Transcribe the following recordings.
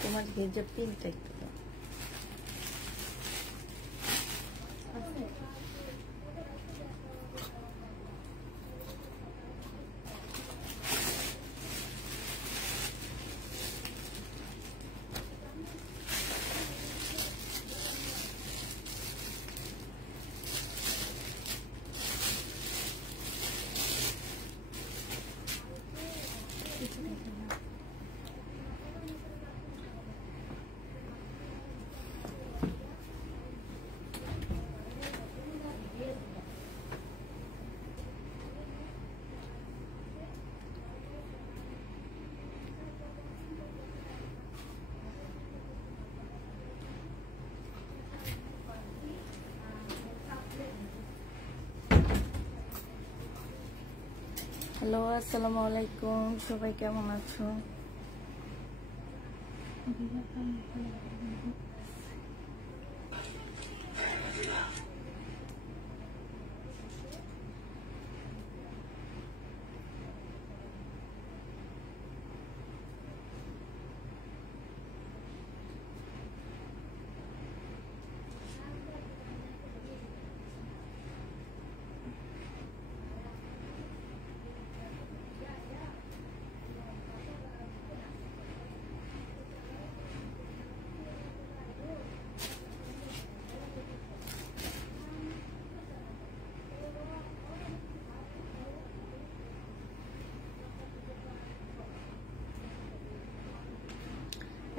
তোমার হিজাব পিনটা একটু হ্যালো, আসসালামু আলাইকুম। সবাই কেমন আছো?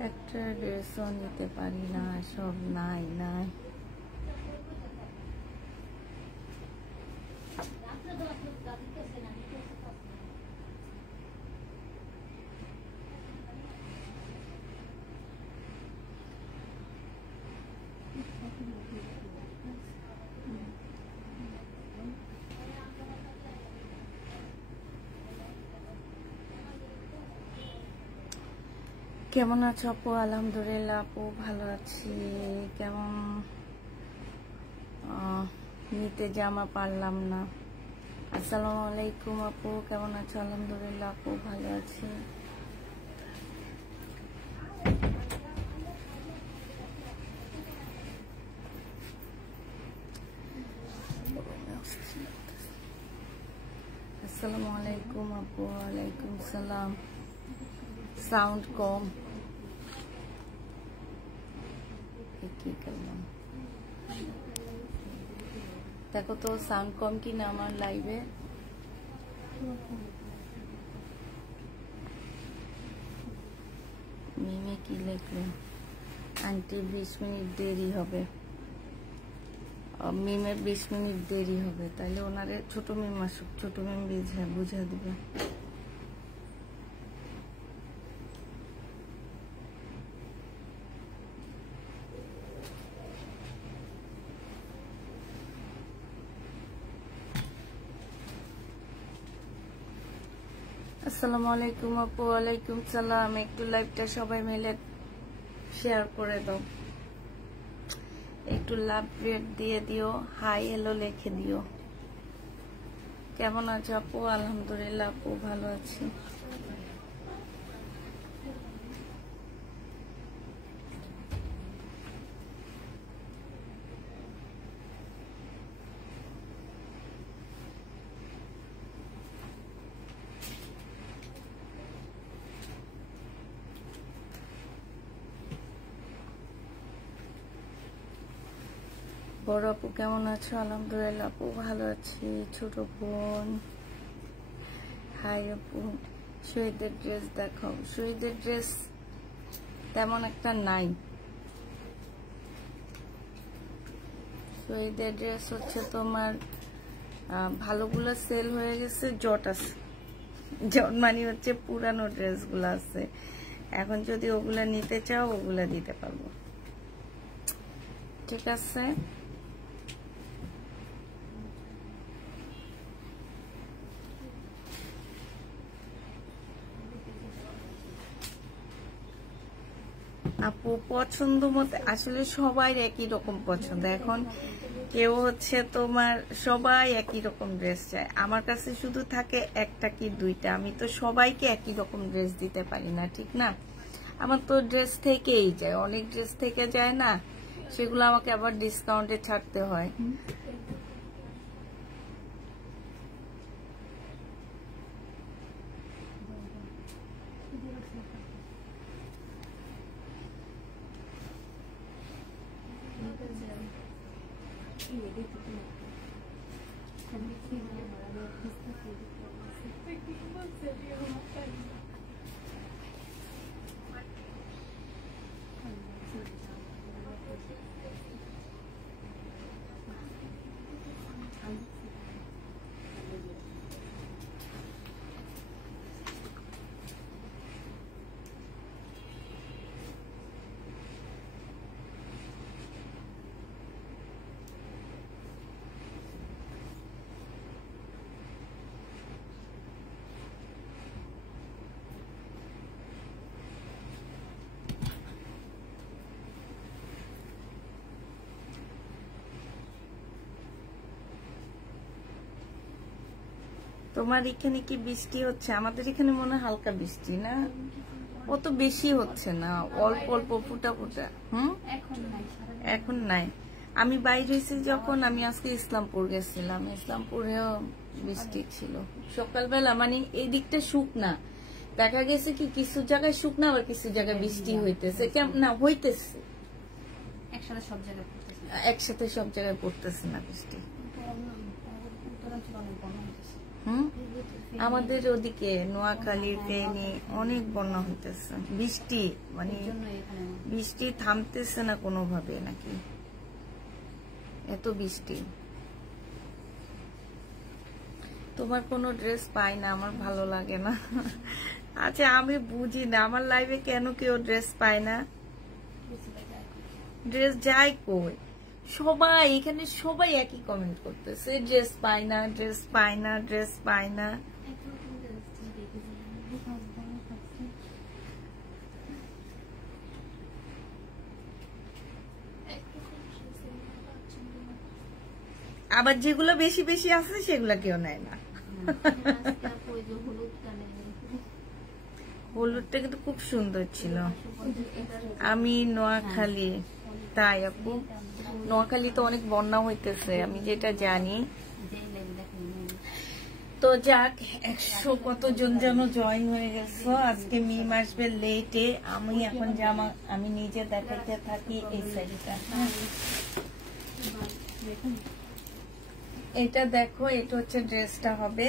একটা ড্রেসও নিতে পারি না, সব নাই নাই। কেমন আছো আপু? আলহামদুলিল্লাহ আপু ভালো আছি। কেমন নিতে জামা পারলাম না। আসসালামু আলাইকুম আপু, কেমন আছো? আলহামদুলিল্লাহ আপু ভালো আছি। আসসালামু আলাইকুম আপু। ওয়ালাইকুম সালাম। সাউন্ড কম, কি করলাম দেখো তো সাউন্ড কম কিনা আমার লাইভে। মিমে কি লিখলো? আন্টি 20 মিনিট দেরি হবে। মিমের 20 মিনিট দেরি হবে, তাহলে ওনারে ছোট মিম আসুক, ছোট মিম বুঝা দিবে। আসসালামু আলাইকুম আপু। ওয়ালাইকুম সালাম। একটু লাইভটা সবাই মিলে শেয়ার করে দাও, একটু লাভ রেট দিয়ে দিও, হাই হ্যালো লিখে দিও। কেমন আছো আপু? আলহামদুলিল্লাহ আপু ভালো আছি। বড় আপু কেমন আছো? আলহামদুলিল্লাহ আপু ভালো আছি। ছোট বোন হাই আপু। শহীদের ড্রেস দেখাও। শহীদের ড্রেস তেমন একটা নাই। শহীদের ড্রেস হচ্ছে তোমার ভালোগুলো সেল হয়ে গেছে, জট আছে। জট মানে হচ্ছে পুরানো ড্রেসগুলো আছে। এখন যদি ওগুলা নিতে চাও ওগুলা দিতে পারবো, ঠিক আছে? আপু পছন্দ মতে আসলে সবাই একই রকম পছন্দ। এখন কেউ হচ্ছে তোমার সবাই একই রকম ড্রেস চায়, আমার কাছে শুধু থাকে একটা কি দুইটা, আমি তো সবাইকে একই রকম ড্রেস দিতে পারি না, ঠিক না? আমার তো ড্রেস থেকেই যায়, অনেক ড্রেস থেকে যায় না, সেগুলো আমাকে আবার ডিসকাউন্টে ছাড়তে হয়। তোমার এখানে কি বৃষ্টি হচ্ছে? আমাদের এখানে মনে হয় হালকা বৃষ্টি, না অত বেশি হচ্ছে না, অল্প অল্প ফুটা ফুটা। এখন নাই। আমি বাইরে এসে যখন, আমি আজকে ইসলামপুর গেছিলাম, ইসলামপুরেও বৃষ্টি ছিল সকালবেলা, মানে এই দিকটা শুকনা, দেখা গেছে কি কিছু জায়গায় শুকনা আবার কিছু জায়গায় বৃষ্টি হইতেছে, কেমন না হইতেছে একসাথে সব জায়গায় পড়তেছে না বৃষ্টি। আমাদের ওদিকে নোয়াখালীর ফেনী অনেক বন্যা হইতেছে, বৃষ্টি মানে বৃষ্টি থামতেছে না কোনোভাবে, নাকি এত বৃষ্টি। তোমার কোনো ড্রেস পাই না, আমার ভালো লাগে না। আচ্ছা আমি বুঝি না আমার লাইফে কেন কেউ ড্রেস পায় না, ড্রেস যায় কই? সবাই এখানে সবাই একই কমেন্ট করতেছে, ড্রেস পায় না, ড্রেস পায় না, ড্রেস পায় না। আবার যেগুলো বেশি বেশি আছে সেগুলা কেউ নেয় না। হলুদটা কিন্তু খুব সুন্দর ছিল। আমি নোয়াখালী, তাই আপু নোয়াখালী তো অনেক বন্যা হইতেছে আমি যেটা জানি। তো যাক, 100 কতজন যেন জয়েন হয়ে গেছো। আজকে মিম আসবে লেটে, আমি এখন জামা আমি নিজে দেখাইতে থাকি। এই সাইডটা এটা দেখো, এটা হচ্ছে ড্রেসটা হবে,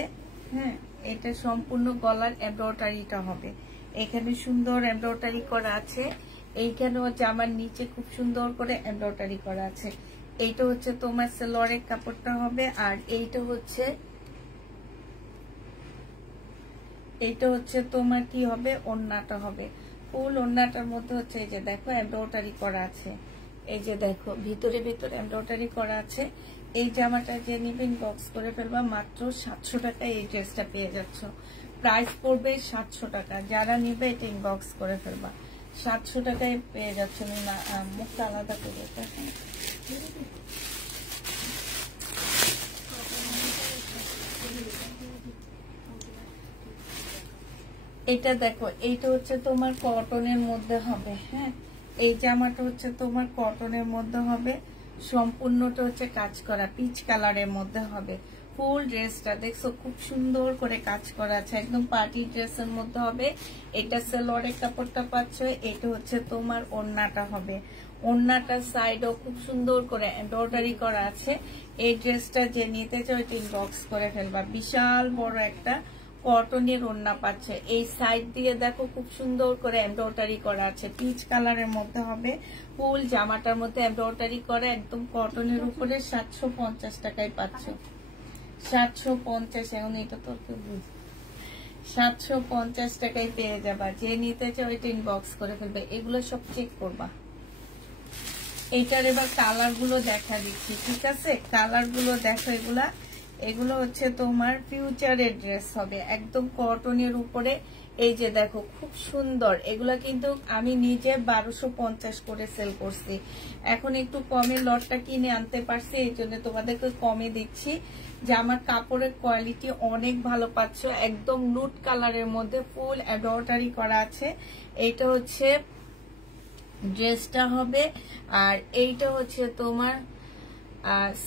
হ্যাঁ এটা সম্পূর্ণ গলার এমব্রয়ডারিটা হবে, এখানে সুন্দর এমব্রয়ডারি করা আছে, এইখানে হচ্ছে আমার নিচে খুব সুন্দর করে এমব্রয়ডারি করা আছে। এইটা হচ্ছে তোমার সেলোয়ারের কাপড়টা হবে, আর এইটা হচ্ছে তোমার কি হবে, ওড়নাটা হবে। ফুল ওড়নাটার মধ্যে হচ্ছে এই যে দেখো এমব্রয়ডারি করা আছে, এই যে দেখো ভিতরে ভিতরে এমব্রয়ডারি করা আছে। এই জামাটা যে নিবেন বক্স করে ফেলবা, মাত্র 700 টাকায় এই ড্রেসটা পেয়ে যাচ্ছ। প্রাইস পড়বে 700 টাকা, যারা নিবে এটা ইনবক্স করে ফেলবা, 700 টাকায় পেয়ে যাচ্ছ। মুখটা আলাদা করে এটা দেখো, এইটা হচ্ছে তোমার কটনের মধ্যে হবে, হ্যাঁ এই জামাটা হচ্ছে তোমার কটনের মধ্যে হবে, সম্পূর্ণটা হচ্ছে কাজ করা পিচ কালারের মধ্যে হবে। ফুল ড্রেসটা দেখছো খুব সুন্দর করে কাজ করা আছে, একদম পার্টি ড্রেসের মধ্যে হবে। এটা সেলোয়ারের কাপড়টা পাচ্ছ, এটা হচ্ছে তোমার ওড়নাটা হবে, ওড়নাটার সাইডও খুব সুন্দর করে এমব্রয়ডারি করা আছে। এই ড্রেসটা যে নিতে চাও এটা ইনবক্স করে ফেলবা, বিশাল বড় একটা কটনের ওড়না পাচ্ছে। এই সাইড দিয়ে দেখো খুব সুন্দর করে এমব্রয়ডারি করা আছে, পিচ কালারের মধ্যে হবে। ফুল জামাটার মধ্যে এমব্রয়ডারি করা, একদম কটনের উপরে 750 টাকায় পাচ্ছ। 750, এখন এটা তো 750 টাকায় পেয়ে যাবা। যে নিতে চাও এটা ইনবক্স করে ফেলবে, এগুলো সব চেক করবা। এইটার এবার কালার গুলো দেখা দিচ্ছি, ঠিক আছে? কালার গুলো দেখো, এগুলো হচ্ছে তোমার ফিউচারের ড্রেস হবে, একদম কটনের উপরে এই যে দেখো খুব সুন্দর, এগুলা কিন্তু আমি নিজে 1250 করে সেল করছি। এখন একটু কমে লটটা কিনে আনতে পারছি, এই জন্য তোমাদেরকে কমে দিচ্ছি। যে আমার কাপড়ের কোয়ালিটি অনেক ভালো পাচ্ছ, একদম নুট কালারের মধ্যে ফুল এমব্রয়ডারি করা আছে। এইটা হচ্ছে ড্রেসটা হবে, আর এইটা হচ্ছে তোমার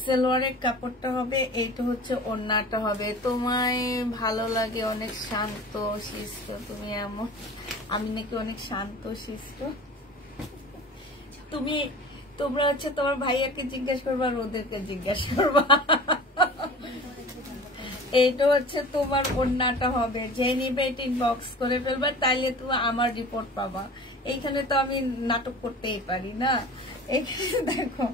সালোয়ারের কাপড়টা হবে, এইটা হচ্ছে ওড়নাটা হবে। তোমায় ভালো লাগে, অনেক শান্ত শিষ্ট তুমি এমন, আমি নাকি অনেক শান্ত শিষ্ট। তোমরা হচ্ছে তোমার ভাইয়াকে জিজ্ঞাসা করবা আর ওদেরকে জিজ্ঞাসা করবা। এইটা হচ্ছে তোমার ওড়নাটা হবে, যে নিবে ইনবক্স করে ফেলবা, তাইলে তুমি আমার রিপোর্ট পাবা। এইখানে তো আমি নাটক করতেই পারি না। এখানে দেখো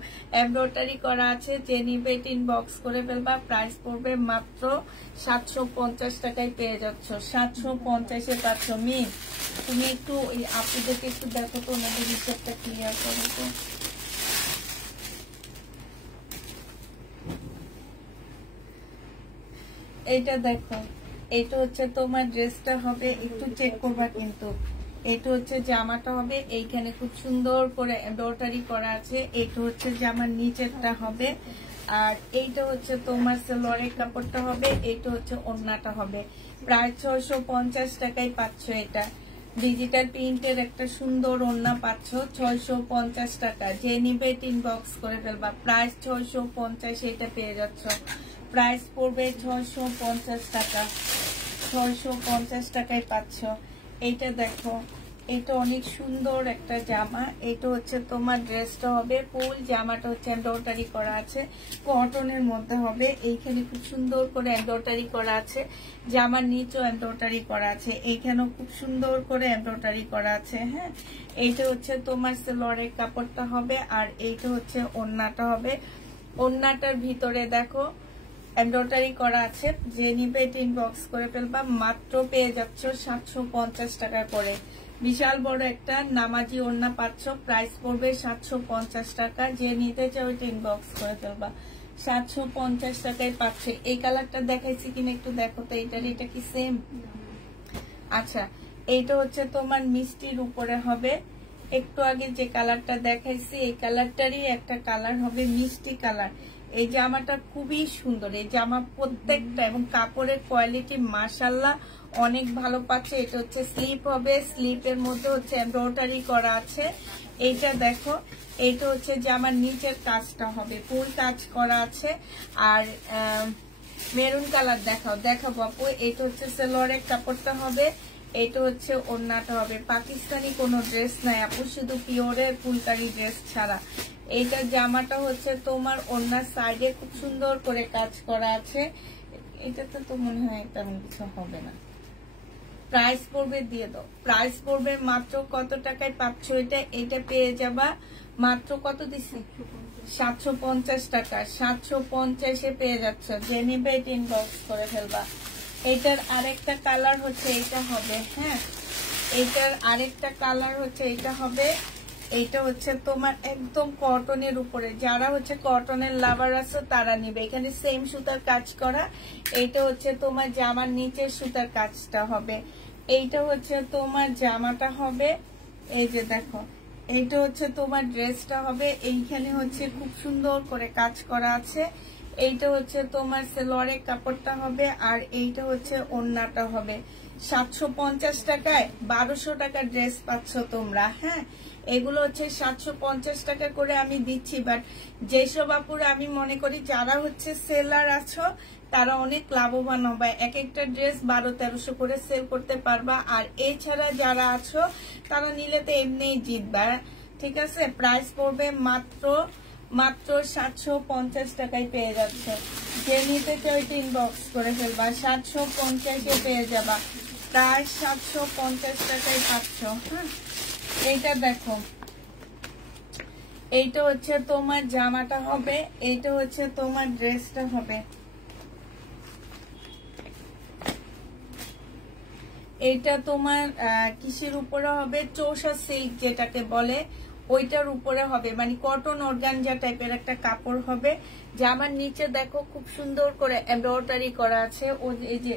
এমব্রয়ডারি করা আছে, যে নিবে ইনবক্স করে ফেলবা। প্রাইস পড়বে মাত্র 750 টাকায় পেয়ে যাচ্ছ। 750-এ পাচ্ছ। মিম তুমি একটু ওই আপুদেরকে একটু দেখো তো, ওনাদের হিসাবটা ক্লিয়ার করো তো। এইটা দেখো, এইটা হচ্ছে তোমার ড্রেসটা হবে, একটু চেক করবা কিন্তু। এটা হচ্ছে জামাটা হবে, এইখানে খুব সুন্দর করে এমব্রয়ডারি করা আছে। এটা হচ্ছে জামার নিচেরটা হবে, আর এইটা হচ্ছে তোমার সালোয়ারের কাপড়টা হবে, এইটা হচ্ছে ওড়নাটা হবে। প্রায় 650 টাকায় পাচ্ছ। এটা ডিজিটাল প্রিন্টের একটা সুন্দর ওড়না পাচ্ছ 650 টাকা। যে নিবে ইনবক্স করে ফেলবা। প্রাইস 650, এটা পেয়ে যাচ্ছ। প্রাইস পড়বে 650 টাকা। 650 টাকায় পাচ্ছ। এইটা দেখো, এটা অনেক সুন্দর একটা জামা। এটা হচ্ছে তোমার ড্রেসটা হবে, ফুল জামাটা হচ্ছে এমব্রয়ডারি করা আছে, কটনের মধ্যে হবে। এইখানে খুব সুন্দর করে এমব্রয়ডারি করা আছে, জামার নিচেও এমব্রয়ডারি করা আছে, এইখানেও খুব সুন্দর করে এমব্রয়ডারি করা আছে। হ্যাঁ, এইটা হচ্ছে তোমার সালোয়ারের কাপড়টা হবে, আর এইটা হচ্ছে ওড়নাটা হবে। ওড়নাটার ভিতরে দেখো এমব্রয়ডারি করা আছে। যে নিবে ইনবক্স করে ফেলবা। মাত্র পেয়ে যাচ্ছ 750 টাকা করে। বিশাল বড় একটা নামাজি ওড়না পাচ্ছ। প্রাইস পড়বে 750 টাকা। যে নিতে চাও ইনবক্স করে ফেলবা। 750 টাকায় পাচ্ছে। এই কালারটা দেখাইছি কিনা একটু দেখো তো। এটা কি সেম? আচ্ছা, এইটা হচ্ছে তোমার মিষ্টির উপরে হবে। একটু আগে যে কালারটা দেখাইছি এই কালারটারই একটা কালার হবে মিষ্টি কালার। এই জামাটা খুবই সুন্দর, এই জামা প্রত্যেকটা, এবং কাপড়ের কোয়ালিটি মাশাআল্লাহ অনেক ভালো পাচ্ছে। এটা হচ্ছে স্লিপ হবে, স্লিপের মধ্যে হচ্ছে এমব্রয়ডারি করা আছে। এইটা দেখো, এইটা হচ্ছে জামার নিচের কাজটা হবে, ফুল কাজ করা আছে। আর মেরুন কালার দেখাবো আপু। এইটা হচ্ছে সালোয়ারের কাপড়টা হবে, এইটা হচ্ছে ওড়নাটা হবে। পাকিস্তানি কোনো ড্রেস নাই আপু, শুধু পিওরের ফুলকারি ড্রেস ছাড়া। এইটা জামাটা হচ্ছে তোমার ওড়নার সাইডে খুব সুন্দর করে কাজ করা আছে। এটাতে তো মনে হয় তেমন কিছু হবে না। প্রাইস পড়বে, দিয়ে দাও। প্রাইস পড়বে মাত্র কত টাকায় পাচ্ছ এটা? এটা পেয়ে যাবা মাত্র কত দিছি? 750 টাকা। 750-এ পেয়ে যাচ্ছ। যে নিবে ইনবক্স করে ফেলবা। এইটার আরেকটা কালার হচ্ছে এইটা হবে। হ্যাঁ, এইটার আরেকটা কালার হচ্ছে এইটা হবে। এইটা হচ্ছে তোমার একদম কটনের উপরে, যারা হচ্ছে কটনের লাভার আছে তারা নিবে। এখানে সেম সুতার কাজ করা। এইটা হচ্ছে তোমার জামার নিচের সুতার কাজটা হবে। এইটা হচ্ছে তোমার জামাটা হবে। এই যে দেখো, এইটা হচ্ছে তোমার ড্রেসটা হবে। এইখানে হচ্ছে খুব সুন্দর করে কাজ করা আছে। এইটা হচ্ছে তোমার সালোয়ারের কাপড়টা হবে, আর এইটা হচ্ছে ওড়নাটা হবে। 750 টাকায় 1200 টাকার ড্রেস পাচ্ছ তোমরা। হ্যাঁ, এগুলো হচ্ছে 750 টাকা করে আমি দিচ্ছি। বাট যেসব আপুরা আমি মনে করি যারা হচ্ছে সেলার আছো তারা অনেক লাভবান হবে। এক একটা ড্রেস 1200-1300 করে সেল করতে পারবা। আর এছাড়া যারা আছো তারা নিলে তো এমনিই জিতবা। ঠিক আছে, প্রাইস পড়বে মাত্র 750 টাকায় পেয়ে যাচ্ছে। যে নিতে চাও ইনবক্স করে ফেলবা। 750-এ পেয়ে যাবা। প্রায় 750 টাকায় পাচ্ছ। হ্যাঁ, এইটা দেখো, এইটা হচ্ছে তোমার জামাটা হবে, এইটা হচ্ছে তোমার ড্রেসটা হবে। এইটা তোমার কিসের উপরে হবে? চৌষা সিল্ক যেটাকে বলে, ওইটার উপরে হবে, মানে কটন অর্গানজা টাইপের একটা কাপড় হবে। জামার নিচে দেখো খুব সুন্দর করে এমব্রয়ডারি করা আছে। ও এই যে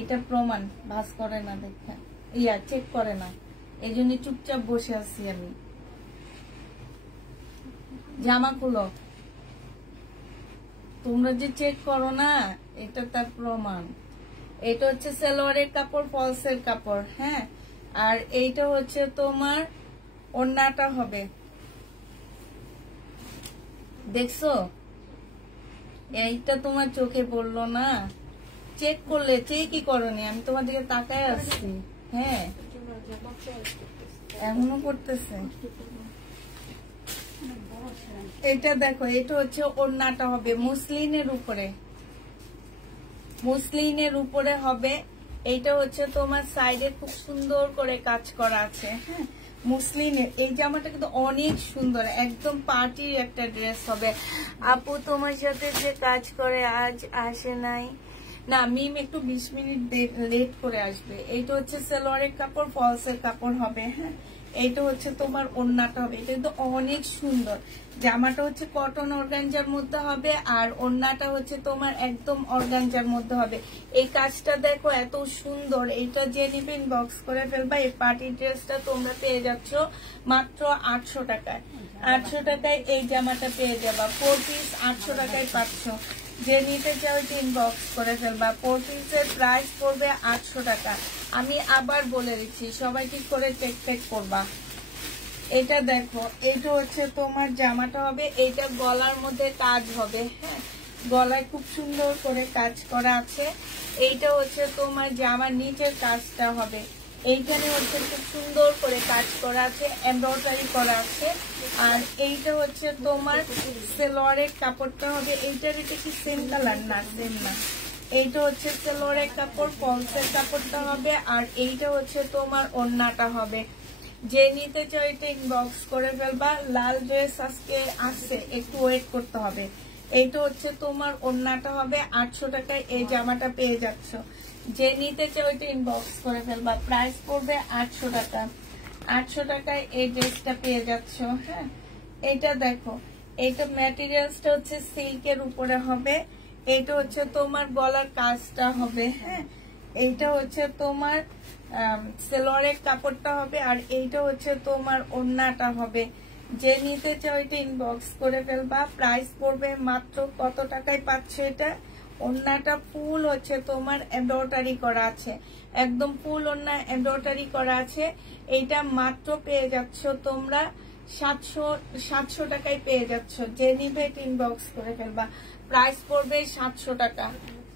এটা প্রমাণ, ভাঁজ করে না দেখে চেক করে না, এই জন্য চুপচাপ বসে আছি আমি। জামা খুলো, তোমরা যে চেক করো না, এটা তার প্রমাণ। এটা হচ্ছে সালোয়ারের কাপড়, ফলসের কাপড়, হ্যাঁ। আর এইটা হচ্ছে তোমার ওড়নাটা হবে, দেখছো? এইটা তোমার চোখে পড়লো না? চেক করলে, চেকই করনি, আমি তোমার দিকে তাকায় আসছি। হ্যাঁ, এখনো করতেছে। এটা দেখো, এটা হচ্ছে ওড়নাটা হবে মুসলিনের উপরে, মুসলিনের উপরে হবে। এইটা হচ্ছে তোমার সাইডে খুব সুন্দর করে কাজ করা আছে, হ্যাঁ। মুসলিনের এই জামাটা কিন্তু অনেক সুন্দর, একদম পার্টির একটা ড্রেস হবে। আপু তোমার সাথে যে কাজ করে আজ আসে নাই? না, মিম একটু 20 মিনিট লেট করে আসবে। এইটা হচ্ছে সালোয়ারের কাপড়, ফলসের কাপড় হবে, হ্যাঁ। এইটা হচ্ছে তোমার ওড়নাটা হবে, এটা কিন্তু অনেক সুন্দর। জামাটা হচ্ছে কটন অর্গানজার মধ্যে হবে, আর ওড়নাটা হচ্ছে তোমার একদম অর্গানজার মধ্যে হবে। এই কাজটা দেখো এত সুন্দর। এটা যে নিবে ইনবক্স করে ফেলবা। এই পার্টি ড্রেসটা তোমরা পেয়ে যাচ্ছ মাত্র 800 টাকায়। 800 টাকায় এই জামাটা পেয়ে যাবা, 4 পিস 800 টাকায় পাচ্ছ। যে নিতে চাও ইনবক্স করে ফেলবা। 4 পিসের প্রাইস পড়বে 800 টাকা। আমি আবার বলে দিচ্ছি, সবাই ঠিক করে চেক করবা। এটা দেখো, এটা হচ্ছে তোমার জামাটা হবে, এটা গলার মধ্যে কাজ হবে, হ্যাঁ। গলায় খুব সুন্দর করে কাজ করা আছে। এইটা হচ্ছে তোমার জামার নিচের কাজটা হবে, এইখানে হচ্ছে খুব সুন্দর করে কাজ করা আছে, এমব্রয়ডারি করা আছে। আর এইটা হচ্ছে তোমার সালোয়ারের কাপড়টা হবে। এইটার এটা কি সেম কালার? না, সেম না। এইটা হচ্ছে সালোয়ারের কাপড়, ফলসের কাপড়টা হবে। আর এইটা হচ্ছে তোমার ওড়নাটা হবে। যে নিতে চাও এটা ইনবক্স করে ফেলবা। লাল ড্রেস আজকে আসছে, একটু ওয়েট করতে হবে। এইটা হচ্ছে তোমার ওড়নাটা হবে, 800 টাকায় এই জামাটা পেয়ে যাচ্ছ। যে নিতে চাও এটা ইনবক্স করে ফেলবা। প্রাইস পড়বে 800 টাকা। 800 টাকায় এই ড্রেসটা পেয়ে যাচ্ছ, হ্যাঁ। এটা দেখো, এইটা ম্যাটেরিয়ালসটা হচ্ছে সিল্কের উপরে হবে। এইটা হচ্ছে তোমার গলার কাজটা হবে, হ্যাঁ। এইটা হচ্ছে তোমার সালোয়ারের কাপড়টা হবে। আর এইটা হচ্ছে তোমার ওড়নাটা হবে। যে নিতে চাও এটা ইনবক্স করে ফেলবা। প্রাইস পড়বে মাত্র কত টাকায় পাচ্ছ এটা? ওড়নাটা ফুল হচ্ছে তোমার এমব্রয়ডারি করা আছে, একদম ফুল ওড়না এমব্রয়ডারি করা আছে। এইটা মাত্র পেয়ে যাচ্ছ তোমরা 700 টাকায় পেয়ে যাচ্ছ। যে নিবে এটা ইনবক্স করে ফেলবা। প্রাইস পড়বে 700 টাকা।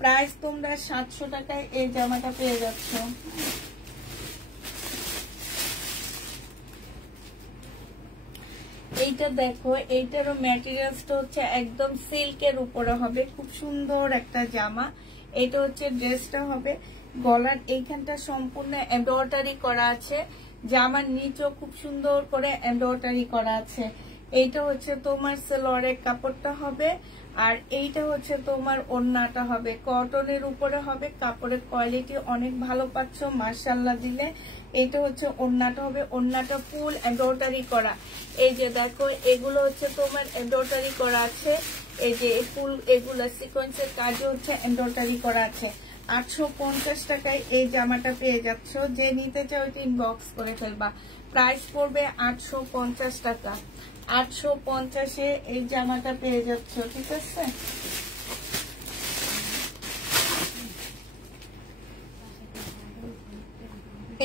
প্রাইস তোমরা 700 টাকায় এই জামাটা পেয়ে যাচ্ছ। এইটা দেখো, এইটারও ম্যাটেরিয়ালসটা হচ্ছে একদম সিল্কের উপরে হবে, খুব সুন্দর একটা জামা। এটা হচ্ছে ড্রেসটা হবে। গলার এইখানটা সম্পূর্ণ এমব্রয়ডারি করা আছে, জামার নিচেও খুব সুন্দর করে এমব্রয়ডারি করা আছে। এইটা হচ্ছে তোমার সালোয়ারের কাপড়টা হবে। আর এইটা হচ্ছে তোমার ওড়নাটা হবে, কটনের উপরে হবে। কাপড়ের কোয়ালিটি অনেক ভালো পাচ্ছ, মাশাআল্লাহ দিলে। এইটা হচ্ছে ওড়নাটা হবে, ওড়নাটা ফুল এমব্রয়ডারি করা। এই যে দেখো, এগুলো হচ্ছে তোমার এমব্রয়ডারি করা আছে। এই যে ফুল, এগুলো সিকোয়েন্সের কাজে হচ্ছে এমব্রয়ডারি করা আছে। 850 টাকায় এই জামাটা পেয়ে যাচ্ছ। যে নিতে চাও এটা ইনবক্স করে ফেলবা। প্রাইস পড়বে 850 টাকা। 850-এ এই জামাটা পেয়ে যাচ্ছ, ঠিক আছে।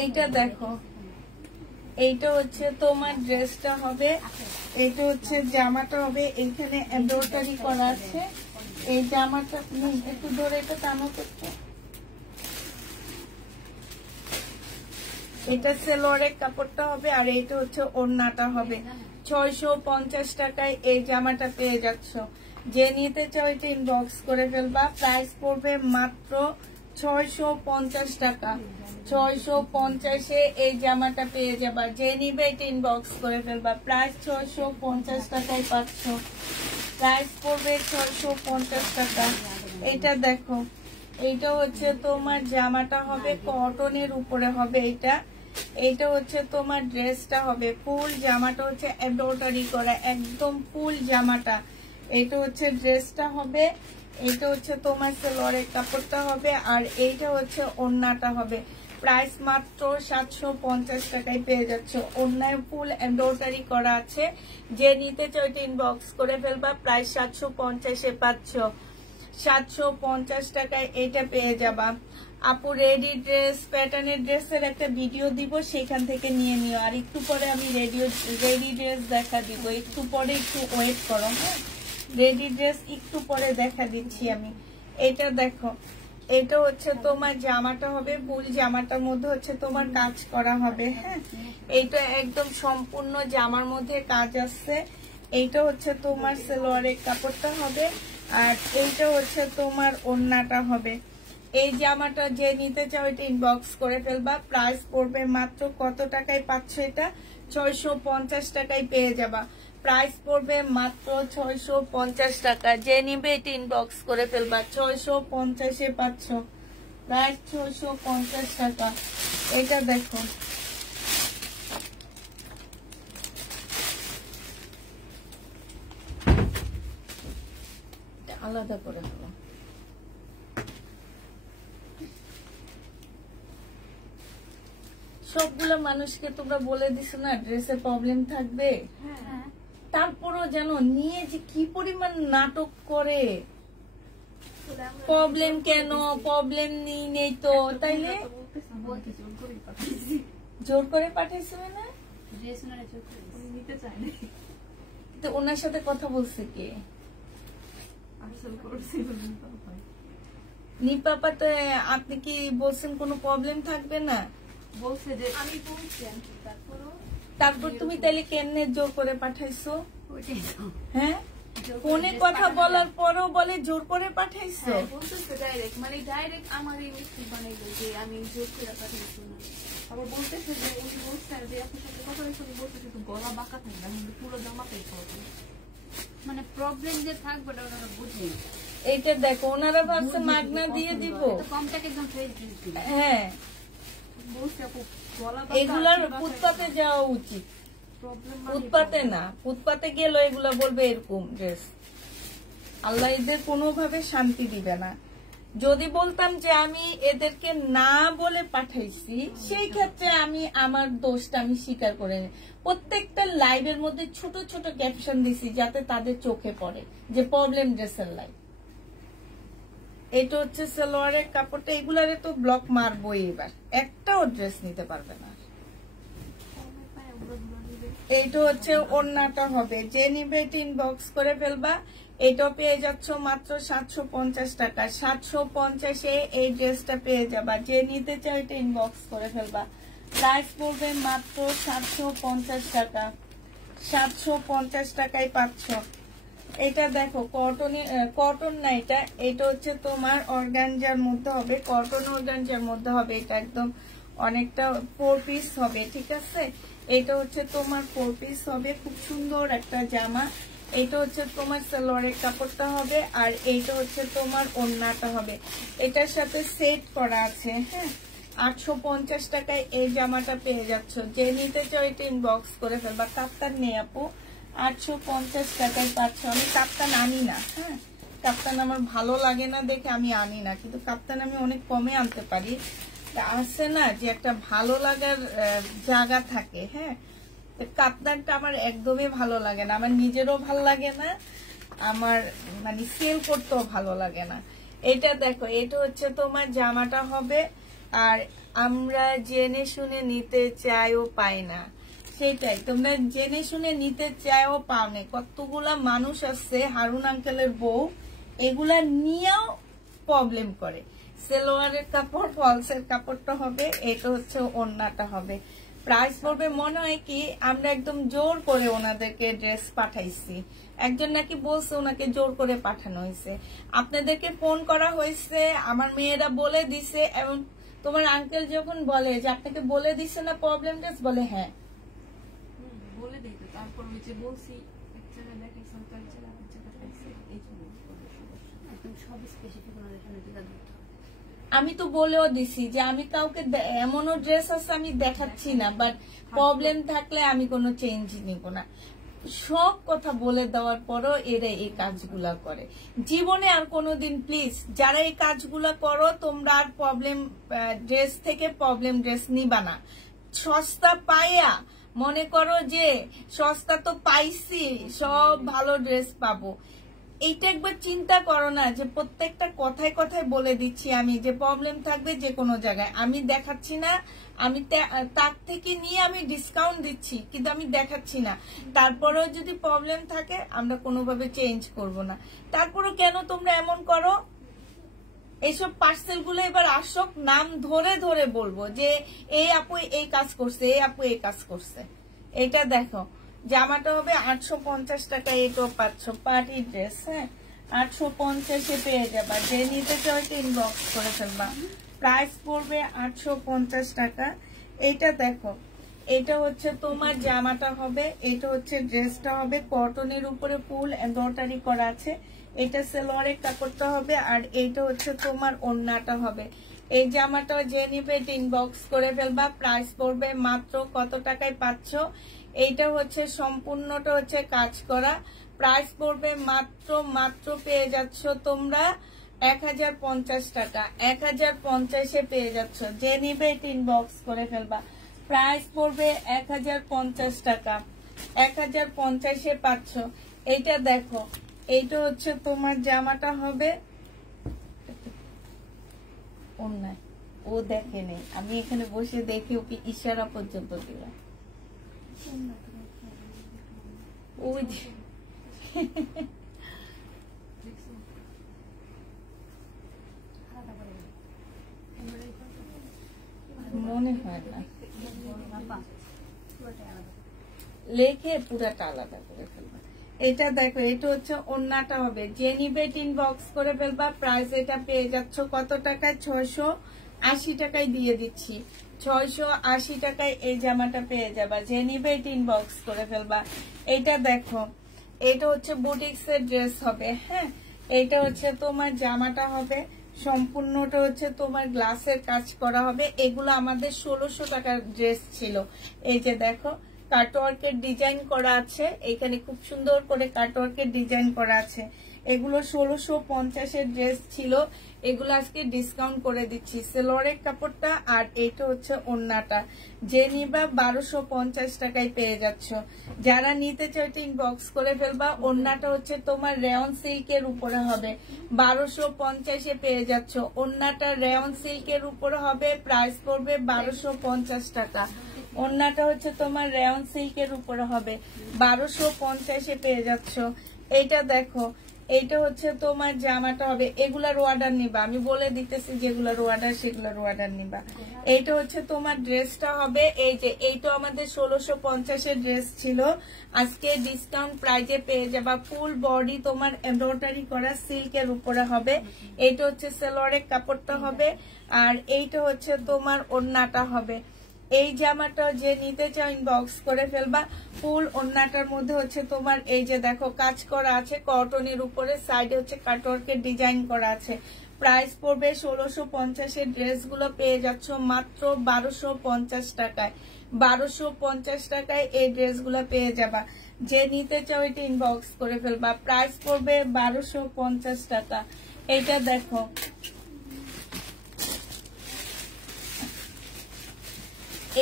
এইটা দেখো, এইটা হচ্ছে তোমার ড্রেসটা হবে, এইটা হচ্ছে জামাটা হবে। এইখানে এমব্রয়ডারি করা আছে। এই জামাটা একটু ধরে এটা টানো করতে। এটা সালোয়ারের কাপড়টা হবে। আর এইটা হচ্ছে ওড়নাটা হবে। 650 টাকায় এই জামাটা পেয়ে যাচ্ছ। যে নিতে চাও এটা ইনবক্স করে ফেলবা। প্রাইস পড়বে মাত্র 650 টাকা। 650-এ এই জামাটা পেয়ে যাবা। যে নিবে এটা ইনবক্স করে ফেলবা। প্রাইস 650 টাকায় পাচ্ছ। প্রাইস পড়বে 650 টাকা। এটা দেখো, এইটা হচ্ছে তোমার জামাটা হবে, কটনের উপরে হবে। এইটা হচ্ছে তোমার ড্রেসটা হবে, ফুল জামাটা হচ্ছে এমব্রয়ডারি করা, একদম ফুল জামাটা। এইটা হচ্ছে ড্রেসটা হবে। এইটা হচ্ছে তোমার সালোয়ারের কাপড়টা হবে। আর এইটা হচ্ছে ওড়নাটা হবে। প্রাইস মাত্র 750 টাকায় পেয়ে যাচ্ছ। অন্যায় ফুল এমব্রয়ডারি করা আছে, যে নিতে চাও এটা ইনবক্স করে ফেলবা। প্রাইস 750-এ পাচ্ছ। 750 টাকায় এটা পেয়ে যাবা। আপু রেডি ড্রেস প্যাটার্নের ড্রেসের একটা ভিডিও দিব, সেখান থেকে নিয়ে নিও। আর একটু পরে আমি রেডি ড্রেস দেখা দিব, একটু পরে একটু ওয়েট করো। হ্যাঁ, রেডি ড্রেস একটু পরে দেখা দিচ্ছি আমি। এটা দেখো, এটা হচ্ছে তোমার জামাটা হবে, ফুল জামাটার মধ্যে হচ্ছে তোমার কাজ করা হবে। হ্যাঁ, এইটা একদম সম্পূর্ণ জামার মধ্যে কাজ আছে। এইটা হচ্ছে তোমার সালোয়ারের কাপড়টা হবে, আর এইটা হচ্ছে তোমার ওড়নাটা হবে। এই জামাটা যে নিতে চাও এটা ইনবক্স করে ফেলবা। প্রাইস পড়বে মাত্র কত টাকায় পাচ্ছ এটা? 650 টাকায় পেয়ে যাবা। প্রাইস পড়বে মাত্র 650 টাকা। যে নিবে এটা ইনবক্স করে ফেলবা। 650-এ পাচ্ছ। প্রাইস 650 টাকা। এটা দেখো, আলাদা করে হলো। সবগুলো মানুষকে তোমরা বলে দিছো না ড্রেসে প্রবলেম থাকবে, তারপরও জানো নিয়ে যে কি পরিমাণ নাটক করে। প্রবলেম কেন, প্রবলেম নেই তো, তাইলে জোর করে পাঠাইছো না? তো ওনার সাথে কথা বলছে কে? নিপাপা, তো আপনি কি বলছেন কোনো প্রবলেম থাকবে না? বলছে যে আমি বলছি, তারপর তুমি তাইলে কেমনে জোর করে পাঠাইছো? হ্যাঁ, ফোনে কথা বলার পরও বলে জোর করে পাঠাইছো। বলতেছে ডাইরেক্ট, মানে ডাইরেক্ট আমার এই মিস্টেক বানাইলো যে আমি জোর করে পাঠাইছো না। আবার বলতেছে যে উনি বলছেন যে আপনার সাথে কথা বলতে বলতেছে তো গলা বাঁকা থাকবে, আমি পুরো জামাটাই করবো। মানে প্রবলেম যে থাকবে ওনারা বুঝে। এইটা দেখো, ওনারা ভাবছে মাগনা দিয়ে দিব। কমটাকে একদম ফ্রেশ দিল। হ্যাঁ, এগুলার ফুটপাতে যাওয়া উচিত, ফুটপাতে না। ফুটপাতে গেলে এগুলা বলবে এরকম ড্রেস। আল্লাহ এদের কোনোভাবে শান্তি দিবে না। যদি বলতাম যে আমি এদেরকে না বলে পাঠাইছি, সেই ক্ষেত্রে আমি আমার দোষটা আমি স্বীকার করে নিই। প্রত্যেকটা লাইভের মধ্যে ছোট ছোট ক্যাপশন দিছি যাতে তাদের চোখে পড়ে যে প্রবলেম ড্রেসের লাইভ। এটা হচ্ছে সালোয়ারের কাপড়টা। এগুলারে তো ব্লক মারবই, এবার একটাও ড্রেস নিতে পারবে না। এইটা হচ্ছে ওড়নাটা হবে, যে নিবে এটা ইনবক্স করে ফেলবা। এটা পেয়ে যাচ্ছ মাত্র 750 টাকা। 750-এ এই ড্রেসটা পেয়ে যাবা। যে নিতে চাও এটা ইনবক্স করে ফেলবা। প্রাইস পড়বে মাত্র 750 টাকা। 750 টাকায় পাচ্ছ। এটা দেখো, কটন না, এটা হচ্ছে তোমার অর্গানজার মধ্যে হবে, কটন অর্গানজার মধ্যে হবে। এটা একদম অনেকটা 4 পিস হবে, ঠিক আছে। এটা হচ্ছে তোমার 4 পিস হবে, খুব সুন্দর একটা জামা। এটা হচ্ছে তোমার সালোয়ারের কাপড়টা হবে, আর এইটা হচ্ছে তোমার ওড়নাটা হবে। এটার সাথে সেট করা আছে। হ্যাঁ, 850 টাকায় এই জামাটা পেয়ে যাচ্ছ। যে নিতে চাও এটা ইনবক্স করে ফেলবা। কাপ্তান নেই আপু, 850 টাকায় পাচ্ছ। আমি কাপ্তান আনি না। হ্যাঁ, কাপ্তান আমার ভালো লাগে না দেখে আমি আনি না, কিন্তু কাপ্তান আমি অনেক কমে আনতে পারি। আছে না যে একটা ভালো লাগার জায়গা থাকে। হ্যাঁ, কাপ্তানটা আমার একদমই ভালো লাগে না, আমার নিজেরও ভালো লাগে না, আমার মানে সেল করতেও ভালো লাগে না। এটা দেখো, এটা হচ্ছে তোমার জামাটা হবে। আর আমরা জেনে শুনে নিতে চাইও পাই না, সেটাই। তোমরা জেনে শুনে নিতে চাইও পাও না। কতগুলা মানুষ আছে, হারুন আঙ্কেলের বউ, এগুলা নিয়েও প্রবলেম করে। সালোয়ারের কাপড়, ফলসের কাপড়টা হবে, এটা হচ্ছে ওড়নাটা হবে। প্রাইস পড়বে মনে হয় কি আমরা একদম জোর করে ওনাদেরকে ড্রেস পাঠাইছি। একজন নাকি বলছে ওনাকে জোর করে পাঠানো হয়েছে। আপনাদেরকে ফোন করা হয়েছে, আমার মেয়েরা বলে দিছে। এবং তোমার আঙ্কেল যখন বলে যে আপনাকে বলে দিছে না প্রবলেম ড্রেস, বলে হ্যাঁ বলে দিত। তারপর যে বলছি এক জায়গায় দেখাইছি, তো এক জায়গায় দেখাইছি, এই জন্য একদম সব স্পেসিফিক ওনাদের এখানে দিতে হবে। আমি তো বলেও দিছি যে আমি কাউকে এমনও ড্রেস আছে আমি দেখাচ্ছি না, বাট প্রবলেম থাকলে আমি কোনো চেঞ্জ নিব না। সব কথা বলে দেওয়ার পরও এরা এই কাজগুলা করে। জীবনে আর কোনোদিন প্লিজ যারা এই কাজগুলা করো তোমরা আর প্রবলেম ড্রেস থেকে প্রবলেম ড্রেস নিবা না। সস্তা পাইয়া মনে করো যে সস্তা তো পাইছি, সব ভালো ড্রেস পাবো, এইটা একবার চিন্তা করো না যে প্রত্যেকটা কথায় কথায় বলে দিচ্ছি আমি যে প্রবলেম থাকবে যে কোনো জায়গায়। আমি দেখাচ্ছি না, আমি তার থেকে নিয়ে আমি ডিসকাউন্ট দিচ্ছি কিন্তু আমি দেখাচ্ছি না। তারপরেও যদি প্রবলেম থাকে আমরা কোনোভাবে চেঞ্জ করব না। তারপরেও কেন তোমরা এমন করো? এইসব পার্সেল গুলো এবার আসক, নাম ধরে ধরে বলবো যে এই আপু এই কাজ করছে, এই আপু এই কাজ করছে। এটা দেখো জামাটা হবে 850 টাকা, এটাও 500 পার্টি ড্রেস। হ্যাঁ 850 পেয়ে যাবা, যে নিতে চাও ইনবক্স করে ফেলবা। প্রাইস পড়বে 850 টাকা। এটা দেখো এটা হচ্ছে তোমার জামাটা হবে, এটা হচ্ছে ড্রেসটা হবে কটনের উপরে ফুল এমব্রয়ডারি করা আছে। এটা সালোয়ারের কাপড়টা হবে আর এইটা হচ্ছে তোমার ওড়নাটা হবে। এই জামাটা যে নিবে ইনবক্স করে ফেলবা। প্রাইস পড়বে মাত্র কত টাকায় পাচ্ছ? এইটা হচ্ছে সম্পূর্ণটা হচ্ছে কাজ করা। প্রাইস পড়বে মাত্র পেয়ে যাচ্ছ তোমরা 1050 টাকা। 1050 পেয়ে যাচ্ছ, যে নিবে ইনবক্স করে ফেলবা। প্রাইস পড়বে 1050 টাকা। 1050 পাচ্ছ। এইটা দেখো এইটা হচ্ছে তোমার জামাটা হবে অন্যায়, ও দেখে নেই, আমি এখানে বসে দেখে ওকে ইশারা পর্যন্ত দিলাম। ওই মনে হয় না লেখে পুরাটা আলাদা করে ফেলবা। এটা দেখো এটা হচ্ছে ওন্নাটা হবে, যে নিবে ইনবক্স করে ফেলবা। প্রাইস এটা পেয়ে যাচ্ছ কত টাকায়? 680 টাকায় দিয়ে দিচ্ছি। 680 টাকায় এই জামাটা পেয়ে যাবা, যে নিবে ইনবক্স করে ফেলবা। এটা দেখো এটা হচ্ছে বুটিক্স এর ড্রেস হবে। হ্যাঁ এটা হচ্ছে তোমার জামাটা হবে, সম্পূর্ণটা হচ্ছে তোমার গ্লাসের কাজ করা হবে। এগুলো আমাদের 1600 টাকার ড্রেস ছিল। এই যে দেখো কাটওয়ার্কের ডিজাইন করা আছে, এখানে খুব সুন্দর করে কাটওয়ার্কের ডিজাইন করা আছে। এগুলো 1650 ড্রেস ছিল, এগুলো আজকে ডিসকাউন্ট করে দিচ্ছি। সালোয়ারের কাপড়টা আর এটা হচ্ছে ওড়নাটা, যে নিবা 1250 টাকায় পেয়ে যাচ্ছ। যারা নিতে চাও ইনবক্স করে ফেলবা। ওড়নাটা হচ্ছে তোমার রেয়ন সিল্কের উপরে হবে, 1250 পেয়ে যাচ্ছ। ওড়নাটা রেয়ন সিল্কের উপরে হবে, প্রাইস পড়বে 1250 টাকা। ওড়নাটা হচ্ছে তোমার রেয়ন সিল্কের উপরে হবে, 1250 পেয়ে যাচ্ছ। এইটা দেখো এইটা হচ্ছে তোমার জামাটা হবে। এগুলার অর্ডার নিবা, আমি বলে দিতেছি যেগুলোর অর্ডার সেগুলোর অর্ডার নিবা। এইটা হচ্ছে তোমার ড্রেসটা হবে। এই যে এইটা আমাদের 1650 ড্রেস ছিল, আজকে ডিসকাউন্ট প্রাইজে পেয়ে যাবা। ফুল বডি তোমার এমব্রয়ডারি করা সিল্কের উপরে হবে। এইটা হচ্ছে সালোয়ারের কাপড়টা হবে আর এইটা হচ্ছে তোমার ওড়নাটা হবে। এই জামাটা যে নিতে চাও ইনবক্স করে ফেলবা। ফুল ওড়নাটার মধ্যে হচ্ছে তোমার এই যে দেখো কাজ করা আছে কটনের উপরে, সাইডে হচ্ছে কাটওয়ার্কের ডিজাইন করা আছে। প্রাইস পড়বে 1650 ড্রেসগুলো পেয়ে যাচ্ছ মাত্র 1250 টাকায়। 1250 টাকায় এই ড্রেসগুলো পেয়ে যাবা, যে নিতে চাও এটা ইনবক্স করে ফেলবা। প্রাইস পড়বে 1250 টাকা। এটা দেখো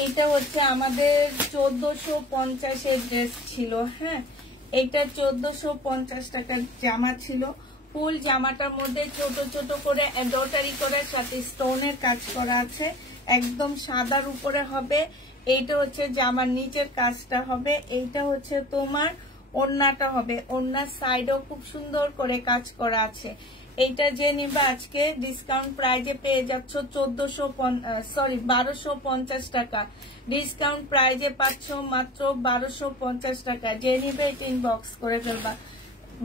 এইটা হচ্ছে আমাদের 1450 ড্রেস ছিল। হ্যাঁ এইটা 1450 টাকার জামা ছিল। ফুল জামাটার মধ্যে ছোট ছোট করে এমব্রয়ডারি করার সাথে স্টোনের কাজ করা আছে, একদম সাদার উপরে হবে। এইটা হচ্ছে জামার নিচের কাজটা হবে। এইটা হচ্ছে তোমার ওড়নাটা হবে, ওড়নার সাইডেও খুব সুন্দর করে কাজ করা আছে। এইটা যে নিবা আজকে ডিসকাউন্ট প্রাইজে পেয়ে যাচ্ছ 1250 টাকা। ডিসকাউন্ট প্রাইজে পাচ্ছ মাত্র 1250 টাকা। যে নিবে এটা ইনবক্স করে ফেলবা।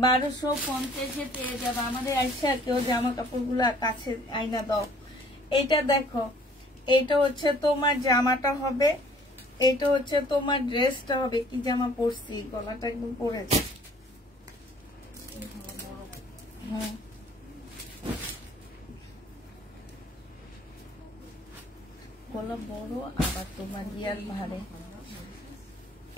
1250 পেয়ে যাবা। আমাদের আইসা কেউ জামা কাপড়গুলো কাছে আইনা দাও। এইটা দেখো এইটা হচ্ছে তোমার জামাটা হবে, এইটা হচ্ছে তোমার ড্রেসটা হবে। কি জামা পরছি, গলাটা একদম পরেছে। হ্যাঁ গলা বড় আবার তোমার ইয়ার ভারে।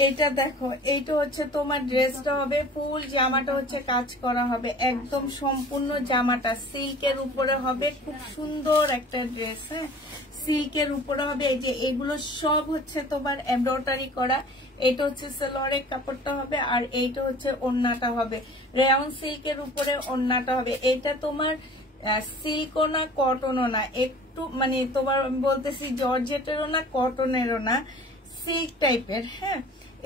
এইটা দেখো, এইটা হচ্ছে তোমার ড্রেসটা হবে, ফুল জামাটা হচ্ছে কাজ করা হবে, একদম সম্পূর্ণ জামাটা সিল্কের উপরে হবে, খুব সুন্দর একটা ড্রেস। হ্যাঁ, সিল্কের উপরে হবে। এই যে এগুলো সব হচ্ছে তোমার এমব্রয়ডারি করা। এটা হচ্ছে সালোয়ারের কাপড়টা হবে, আর এইটা হচ্ছে ওড়নাটা হবে, রেয়ন সিল্কের উপরে ওড়নাটা হবে। এটা তোমার সিল্কও না কটনও না, একটু মানে তোমার বলতেছি জর্জেটেরও না কটনেরও না, সিল্ক টাইপের। হ্যাঁ,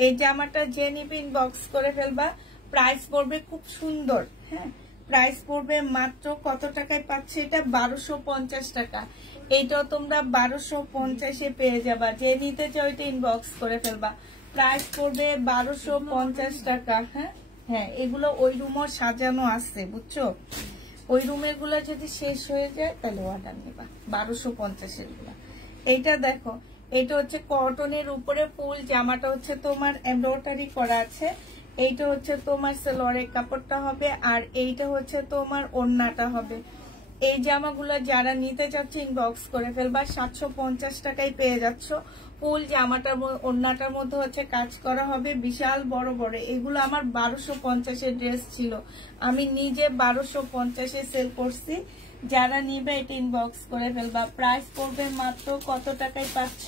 এই জামাটা যে নিবে ইনবক্স করে ফেলবা। প্রাইস পড়বে খুব সুন্দর। হ্যাঁ, প্রাইস পড়বে মাত্র কত টাকায় পাচ্ছে এটা? 1250 টাকা। এইটাও তোমরা 1250-এ পেয়ে যাবা। যে নিতে চাও এটা ইনবক্স করে ফেলবা। প্রাইস পড়বে 1250 টাকা। হ্যাঁ হ্যাঁ, এগুলো ওই রুমও সাজানো আছে, বুঝছো? ওই রুমের গুলো যদি শেষ হয়ে যায় তাহলে অর্ডার নিবা। 1250-এর গুলা। এইটা দেখো, এটা হচ্ছে কটনের উপরে ফুল জামাটা হচ্ছে তোমার এমব্রয়ডারি করা আছে। এইটা হচ্ছে তোমার সালোয়ারের কাপড়টা হবে, আর এইটা হচ্ছে তোমার ওড়নাটা হবে। এই জামাগুলো যারা নিতে চাচ্ছে ইনবক্স করে ফেলবা। 750 টাকায় পেয়ে যাচ্ছ। ফুল জামাটা ওড়নাটার মধ্যে হচ্ছে কাজ করা হবে, বিশাল বড় বড়। এগুলো আমার 1250-এর ড্রেস ছিল, আমি নিজে 1250-এ সেল করছি। যারা নিবে এটা ইনবক্স করে ফেলবা। প্রাইস পড়বে মাত্র কত টাকায় পাচ্ছ?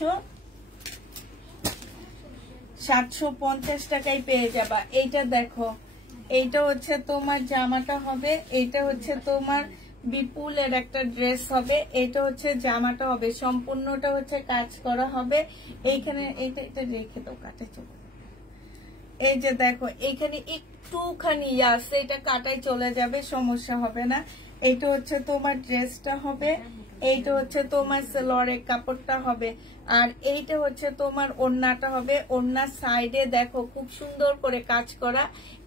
750 টাকায় পেয়ে যাবা। এইটা দেখো, এইটা হচ্ছে তোমার জামাটা হবে, এইটা হচ্ছে তোমার বিপুলের একটা ড্রেস হবে। এটা হচ্ছে জামাটা হবে, সম্পূর্ণটা হচ্ছে কাজ করা হবে। এইখানে এটা এটা রেখে দাও, কাটে চলে। এই যে দেখো, এইখানে একটুখানি আছে, এটা কাটাই চলে যাবে, সমস্যা হবে না। এইটা হচ্ছে তোমার ড্রেসটা হবে, এইটা হচ্ছে তোমার সালোয়ারের কাপড়টা হবে, আর এইটা হচ্ছে তোমার ওড়নাটা হবে। ওড়নার সাইডে দেখো খুব সুন্দর করে কাজ করা,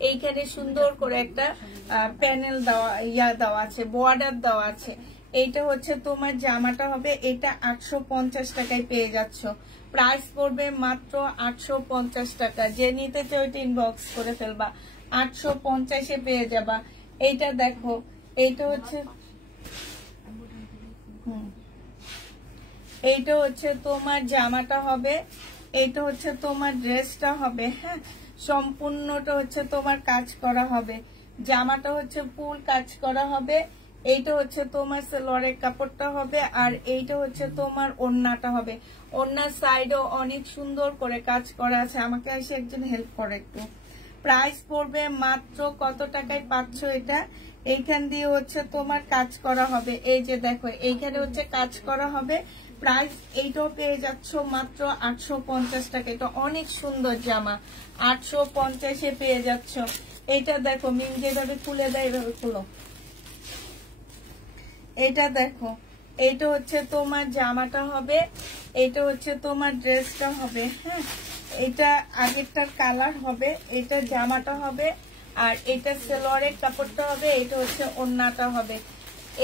এইখানে সুন্দর করে একটা প্যানেল দেওয়া, দেওয়া আছে, বর্ডার দেওয়া আছে। এইটা হচ্ছে তোমার জামাটা হবে। এটা 850 টাকায় পেয়ে যাচ্ছ। প্রাইস পড়বে মাত্র 850 টাকা। যে নিতে চাও ওইটা ইনবক্স করে ফেলবা। 850-এ পেয়ে যাবা। এইটা দেখো, এইটা হচ্ছে এইটা হচ্ছে তোমার জামাটা হবে, এইটা হচ্ছে তোমার ড্রেসটা হবে। হ্যাঁ, সম্পূর্ণটা হচ্ছে তোমার কাজ করা হবে, জামাটা হচ্ছে ফুল কাজ করা হবে। এইটা হচ্ছে তোমার সালোয়ারের কাপড়টা হবে, আর এইটা হচ্ছে তোমার ওড়নাটা হবে। ওড়নার সাইডেও অনেক সুন্দর করে কাজ করা আছে। আমাকে এসে একজন হেল্প করে একটু। প্রাইস পড়বে মাত্র কত টাকায় পাচ্ছ এটা? এইখান দিয়ে হচ্ছে তোমার কাজ করা হবে। এই যে দেখো, এইখানে হচ্ছে কাজ করা হবে। প্রাইস এইটাও পেয়ে যাচ্ছ মাত্র 850 টাকা। এটা অনেক সুন্দর জামা, 850-এ পেয়ে যাচ্ছ। এইটা দেখো, মিম যেভাবে খুলে দেয় এভাবে খুলো। এটা দেখো, এইটা হচ্ছে তোমার জামাটা হবে, এটা হচ্ছে তোমার ড্রেসটা হবে। হ্যাঁ, এটা আগেরটার কালার হবে, এটা জামাটা হবে, আর এটা সালোয়ারের কাপড়টা হবে, এটা হচ্ছে ওড়নাটা হবে।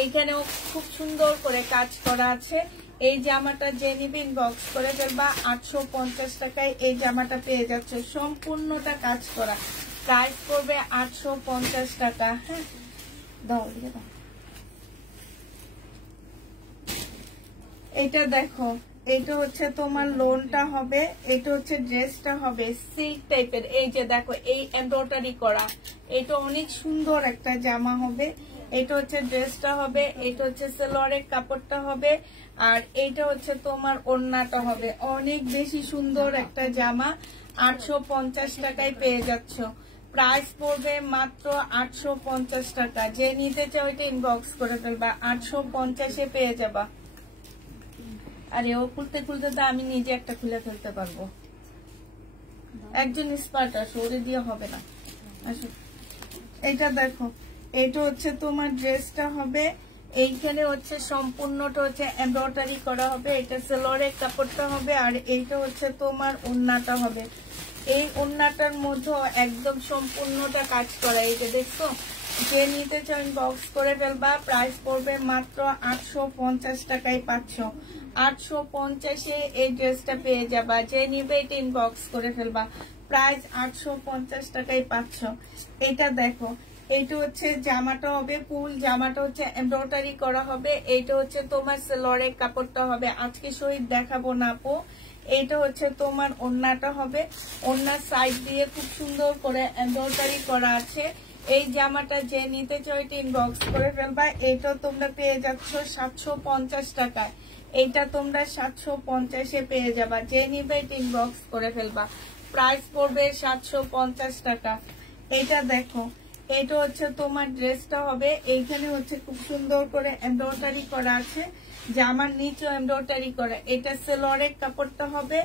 এইখানেও খুব সুন্দর করে কাজ করা আছে। এই জামাটা যে নিবে ইনবক্স করে ফেলবা। 850 টাকায় এই জামাটা পেয়ে যাচ্ছে, সম্পূর্ণটা কাজ করা। প্রাইস করবে 850 টাকা। হ্যাঁ, দাও দিয়ে দাও। এটা দেখো, এটা হচ্ছে তোমার লোনটা হবে, এটা হচ্ছে ড্রেসটা হবে সিল্ক টাইপের। এই যে দেখো, এই এমব্রয়ডারি করা, এটা অনেক সুন্দর একটা জামা হবে। এটা হচ্ছে ড্রেসটা হবে, এটা হচ্ছে সালোয়ারের কাপড়টা হবে, আর এইটা হচ্ছে তোমার ওড়নাটা হবে। অনেক বেশি সুন্দর একটা জামা, 850 টাকায় পেয়ে যাচ্ছ। প্রাইস পড়বে মাত্র 850 টাকা। যে নিতে চাও এটা ইনবক্স করে ফেলবা। 850-এ পেয়ে যাবা। আরে ও খুলতে খুলতে তো আমি নিজে একটা খুলে ফেলতে পারবো। একজন স্পার্ট আসো, ওরে দিয়ে হবে না। আসো, এইটা দেখো, এইটা হচ্ছে তোমার ড্রেসটা হবে। এইখানে হচ্ছে সম্পূর্ণটা হচ্ছে এমব্রয়ডারি করা হবে, এটা সালোয়ারের কাপড়টা হবে, আর এইটা হচ্ছে তোমার ওড়নাটা হবে। এই ওড়নাটার মধ্যে একদম সম্পূর্ণটা কাজ করা। এইটা দেখছো, যে নিতে চাও ইনবক্স করে ফেলবা। প্রাইস পড়বে মাত্র 850 টাকায় পাচ্ছ। 850-এ এই ড্রেসটা পেয়ে যাবা। যে নিবে এটা ইনবক্স করে ফেলবা। প্রাইস 850 টাকায় পাচ্ছ। এটা দেখো, এইটা হচ্ছে জামাটা হবে, ফুল জামাটা হচ্ছে এমব্রয়ডারি করা হবে। এইটা হচ্ছে তোমার সালোয়ারের কাপড়টা হবে। আজকে শহীদ দেখাবো না আপু, এইটা হচ্ছে তোমার ওড়নাটা হবে, ওড়নার সাইড দিয়ে খুব সুন্দর করে এমব্রয়ডারি করা আছে। এই জামাটা যে নিতে চাও এটা ইনবক্স করে ফেলবা। এইটা তোমরা পেয়ে যাচ্ছ 750 টাকায়, এইটা তোমরা 750-এ পেয়ে যাবা। যে নিবে এটা ইনবক্স করে ফেলবা, প্রাইস পড়বে 750 টাকা। এইটা দেখো, এটা হচ্ছে তোমার ড্রেসটা হবে, এইখানে হচ্ছে খুব সুন্দর করে এমব্রয়ডারি করা আছে, জামার নিচে এমব্রয়ডারি করা। এটা সেলোয়ারের কাপড়টা হবে,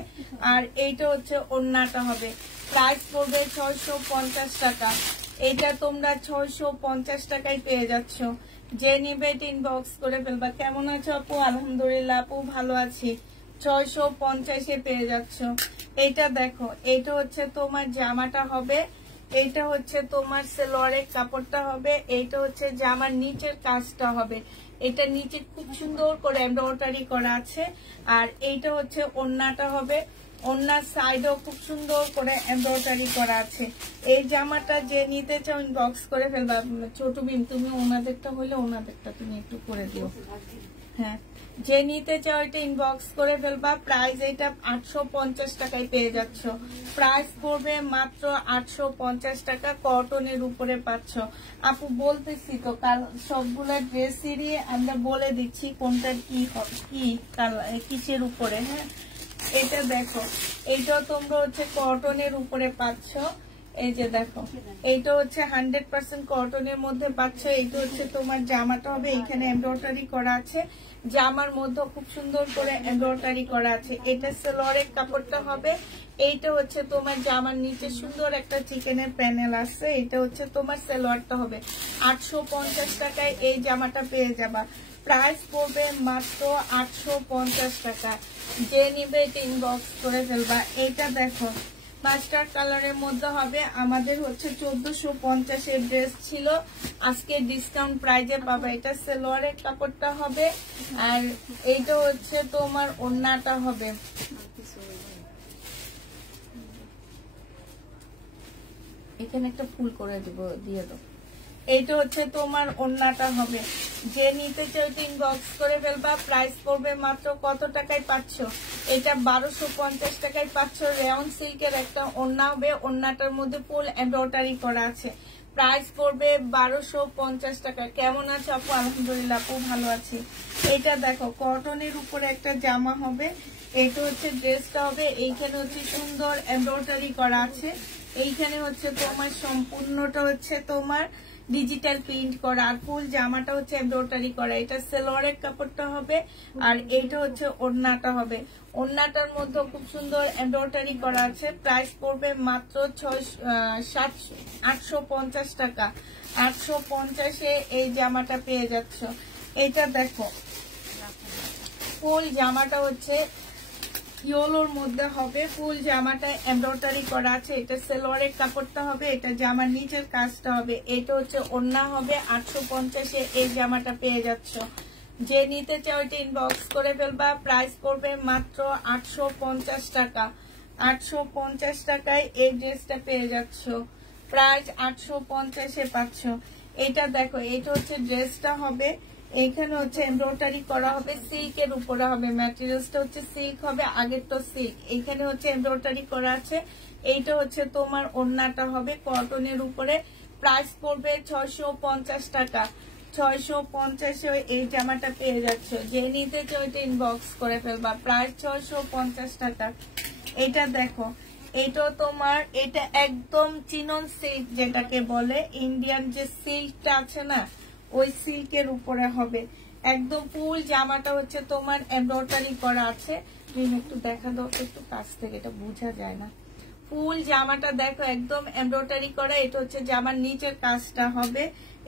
আর এইটা হচ্ছে ওড়নাটা হবে। প্রাইস পড়বে 650 টাকা। এটা তোমরা 650 টাকায় পেয়ে যাচ্ছ। যে নিবে এটা ইনবক্স করে ফেলবা। কেমন আছো আপু? আলহামদুলিল্লাহ আপু ভালো আছি। 650-এ পেয়ে যাচ্ছ। এইটা দেখো, এইটা হচ্ছে তোমার জামাটা হবে, এইটা হচ্ছে তোমার সেলোয়ারের কাপড়টা হবে, এইটা হচ্ছে জামার নিচের কাজটা হবে। এটা নিচে খুব সুন্দর করে এমব্রয়ডারি করা আছে, আর এইটা হচ্ছে ওড়নাটা হবে, ওড়নার সাইডেও খুব সুন্দর করে এমব্রয়ডারি করা আছে। এই জামাটা যে নিতে চাও ইনবক্স করে ফেলবা। ছোট বিন, তুমি ওনাদেরটা হলে ওনাদেরটা তুমি একটু করে দিও। হ্যাঁ, যে নিতে চাও এটা ইনবক্স করে ফেলবা। প্রাইস এটা 850 টাকায় পেয়ে যাচ্ছ। প্রাইস পড়বে মাত্র 850 টাকা, কটনের উপরে পাচ্ছ। আপু বলতেছি তো, কাল সবগুলা ড্রেসেরই আমরা বলে দিচ্ছি কোনটা কি কিসের উপরে। হ্যাঁ, এটা দেখো, এইটা তোমরা হচ্ছে কটনের উপরে পাচ্ছ। এই যে দেখো, এইটা হচ্ছে 100% কটনের মধ্যে পাচ্ছ। এইটা হচ্ছে তোমার জামাটা হবে, এইখানে এমব্রয়ডারি করা আছে, জামার মধ্যে খুব সুন্দর করে এমব্রয়ডারি করা আছে। এটা সেলোয়ারের কাপড়টা হবে, এইটা হচ্ছে তোমার জামার নিচে সুন্দর একটা চিকেনের প্যানেল আছে। এটা হচ্ছে তোমার সেলোয়ারটা হবে। 850 টাকায় এই জামাটা পেয়ে যাবা। প্রাইস পড়বে মাত্র 850 টাকা। যে নিবে এটা ইনবক্স করে ফেলবা। এইটা দেখো, মাস্টার কালারের মধ্যে হবে, আমাদের হচ্ছে 1450-এর ড্রেস ছিল, আজকে ডিসকাউন্ট প্রাইজে পাবা। এটা সেলোয়ারের কাপড়টা হবে, আর এইটা হচ্ছে তোমার ওড়নাটা হবে। এখানে একটা ফুল করে দিয়ে দাও। এইটা হচ্ছে তোমার ওড়নাটা হবে। যে নিতে চাও ইনবক্স করে ফেলবা। প্রাইস পড়বে মাত্র কত টাকায় পাচ্ছ? এটা 1250 টাকায় পাচ্ছ। রেয়ন সিল্কের একটা ওড়না হবে, ওড়নাটার মধ্যে ফুল এমব্রয়ডারি করা আছে। প্রাইস পড়বে 1250 টাকা। কেমন আছে আপু? আলহামদুলিল্লাহ আপু ভালো আছি। এটা দেখো, কটনের উপরে একটা জামা হবে, এইটা হচ্ছে ড্রেসটা হবে, এইখানে হচ্ছে সুন্দর এমব্রয়ডারি করা আছে। এইখানে হচ্ছে তোমার সম্পূর্ণটা হচ্ছে তোমার ডিজিটাল প্রিন্ট করা, আর ফুল জামাটা হচ্ছে এমব্রয়ডারি করা। এটা সেলোয়ারের কাপড়টা হবে, আর এইটা হচ্ছে ওড়নাটা হবে। ওড়নাটার মধ্যে খুব সুন্দর এমব্রয়ডারি করা আছে। প্রাইস পড়বে মাত্র 850 টাকা। 850-এ এই জামাটা পেয়ে যাচ্ছ। এইটা দেখো, ফুল জামাটা হচ্ছে ইয়েলোর মধ্যে হবে, ফুল জামাটা এমব্রয়ডারি করা আছে। এটা সেলোয়ারের কাপড়টা হবে, এটা জামার নিচের কাজটা হবে। এটা হচ্ছে ওড়না হবে। 850-এ এই জামাটা পেয়ে যাচ্ছ। যে নিতে চাও এটা ইনবক্স করে ফেলবা। প্রাইস পড়বে মাত্র 850 টাকা। 850 টাকায় এই ড্রেসটা পেয়ে যাচ্ছ। প্রাইস 850-এ পাচ্ছ। এটা দেখো, এটা হচ্ছে ড্রেসটা হবে, এইখানে হচ্ছে এমব্রয়ডারি করা হবে, সিল্কের উপরে হবে, ম্যাটেরিয়ালসটা হচ্ছে সিল্ক হবে, আগের তো সিল্ক। এইখানে হচ্ছে এমব্রয়ডারি করা আছে। এইটা হচ্ছে তোমার ওড়নাটা হবে কটনের উপরে। প্রাইস পড়বে 650 টাকা। 650-এ এই জামাটা পেয়ে যাচ্ছ। যে নিতে চাও এটা ইনবক্স করে ফেলবা। প্রাইস 650 টাকা। এটা দেখো, এটা তোমার, এটা একদম চিনন সিল্ক যেটাকে বলে, ইন্ডিয়ান যে সিল্কটা আছে না, ওই সিল্কের উপরে হবে। একদম ফুল জামাটা হচ্ছে তোমার এমব্রয়ডারি করা আছে। একটু দেখা দাও একটু কাছ থেকে, এটা বোঝা যায় না। ফুল জামাটা দেখো একদম এমব্রয়ডারি করা। এটা হচ্ছে জামার নিচের কাজটা হবে।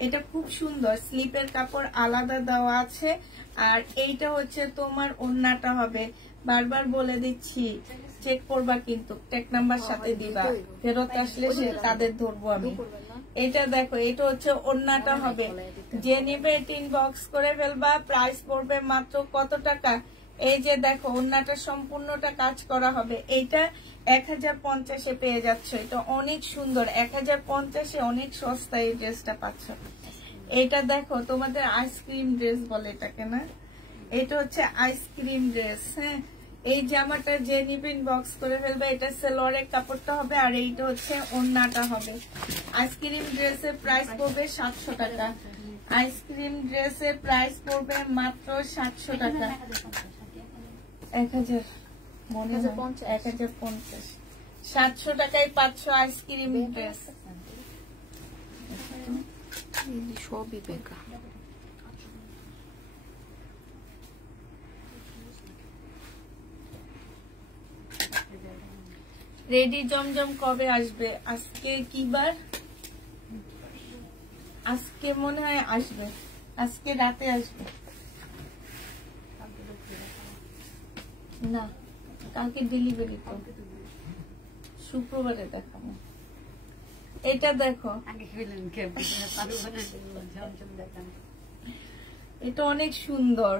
এটা খুব সুন্দর, স্লিপের কাপড় আলাদা দেওয়া আছে। আর এইটা হচ্ছে তোমার ওড়নাটা হবে। বারবার বলে দিচ্ছি, চেক করবা কিন্তু, টেক নাম্বার সাথে দিবা, ফেরত আসলে সে তাদের ধরবো আমি। এটা দেখো, এটা হচ্ছে ওড়নাটা হবে। যে নিবে এটা ইনবক্স করে ফেলবা। প্রাইস পড়বে মাত্র কত টাকা? এই যে দেখো, ওড়নাটা সম্পূর্ণটা কাজ করা হবে। এইটা 1050-এ পেয়ে যাচ্ছ। এটা অনেক সুন্দর, 1050-এ অনেক সস্তায় এই ড্রেসটা পাচ্ছ। এটা দেখো, তোমাদের আইসক্রিম ড্রেস বলে এটাকে না, এটা হচ্ছে আইসক্রিম ড্রেস। হ্যাঁ, এই জামাটা যে নিবেন বক্স করে ফেলবে। এটা সালোয়ারের কাপড়টা হবে আর এইটা হচ্ছে ওড়নাটা হবে। আইসক্রিম ড্রেসের প্রাইস পড়বে 700 টাকা। আইসক্রিম ড্রেসের প্রাইস পড়বে মাত্র 700 টাকা। 1000 মনে হয় 1050। 700 টাকায় 500 আইসক্রিম ড্রেস। সবই বেকা। রেডি জমজম কবে আসবে? আজকে কি বার? আজকে মনে হয় আসবে, আজকে রাতে আসবে। না, কালকে ডেলিভারি তো, শুক্রবারে দেখাবো। এটা দেখো, এটা অনেক সুন্দর।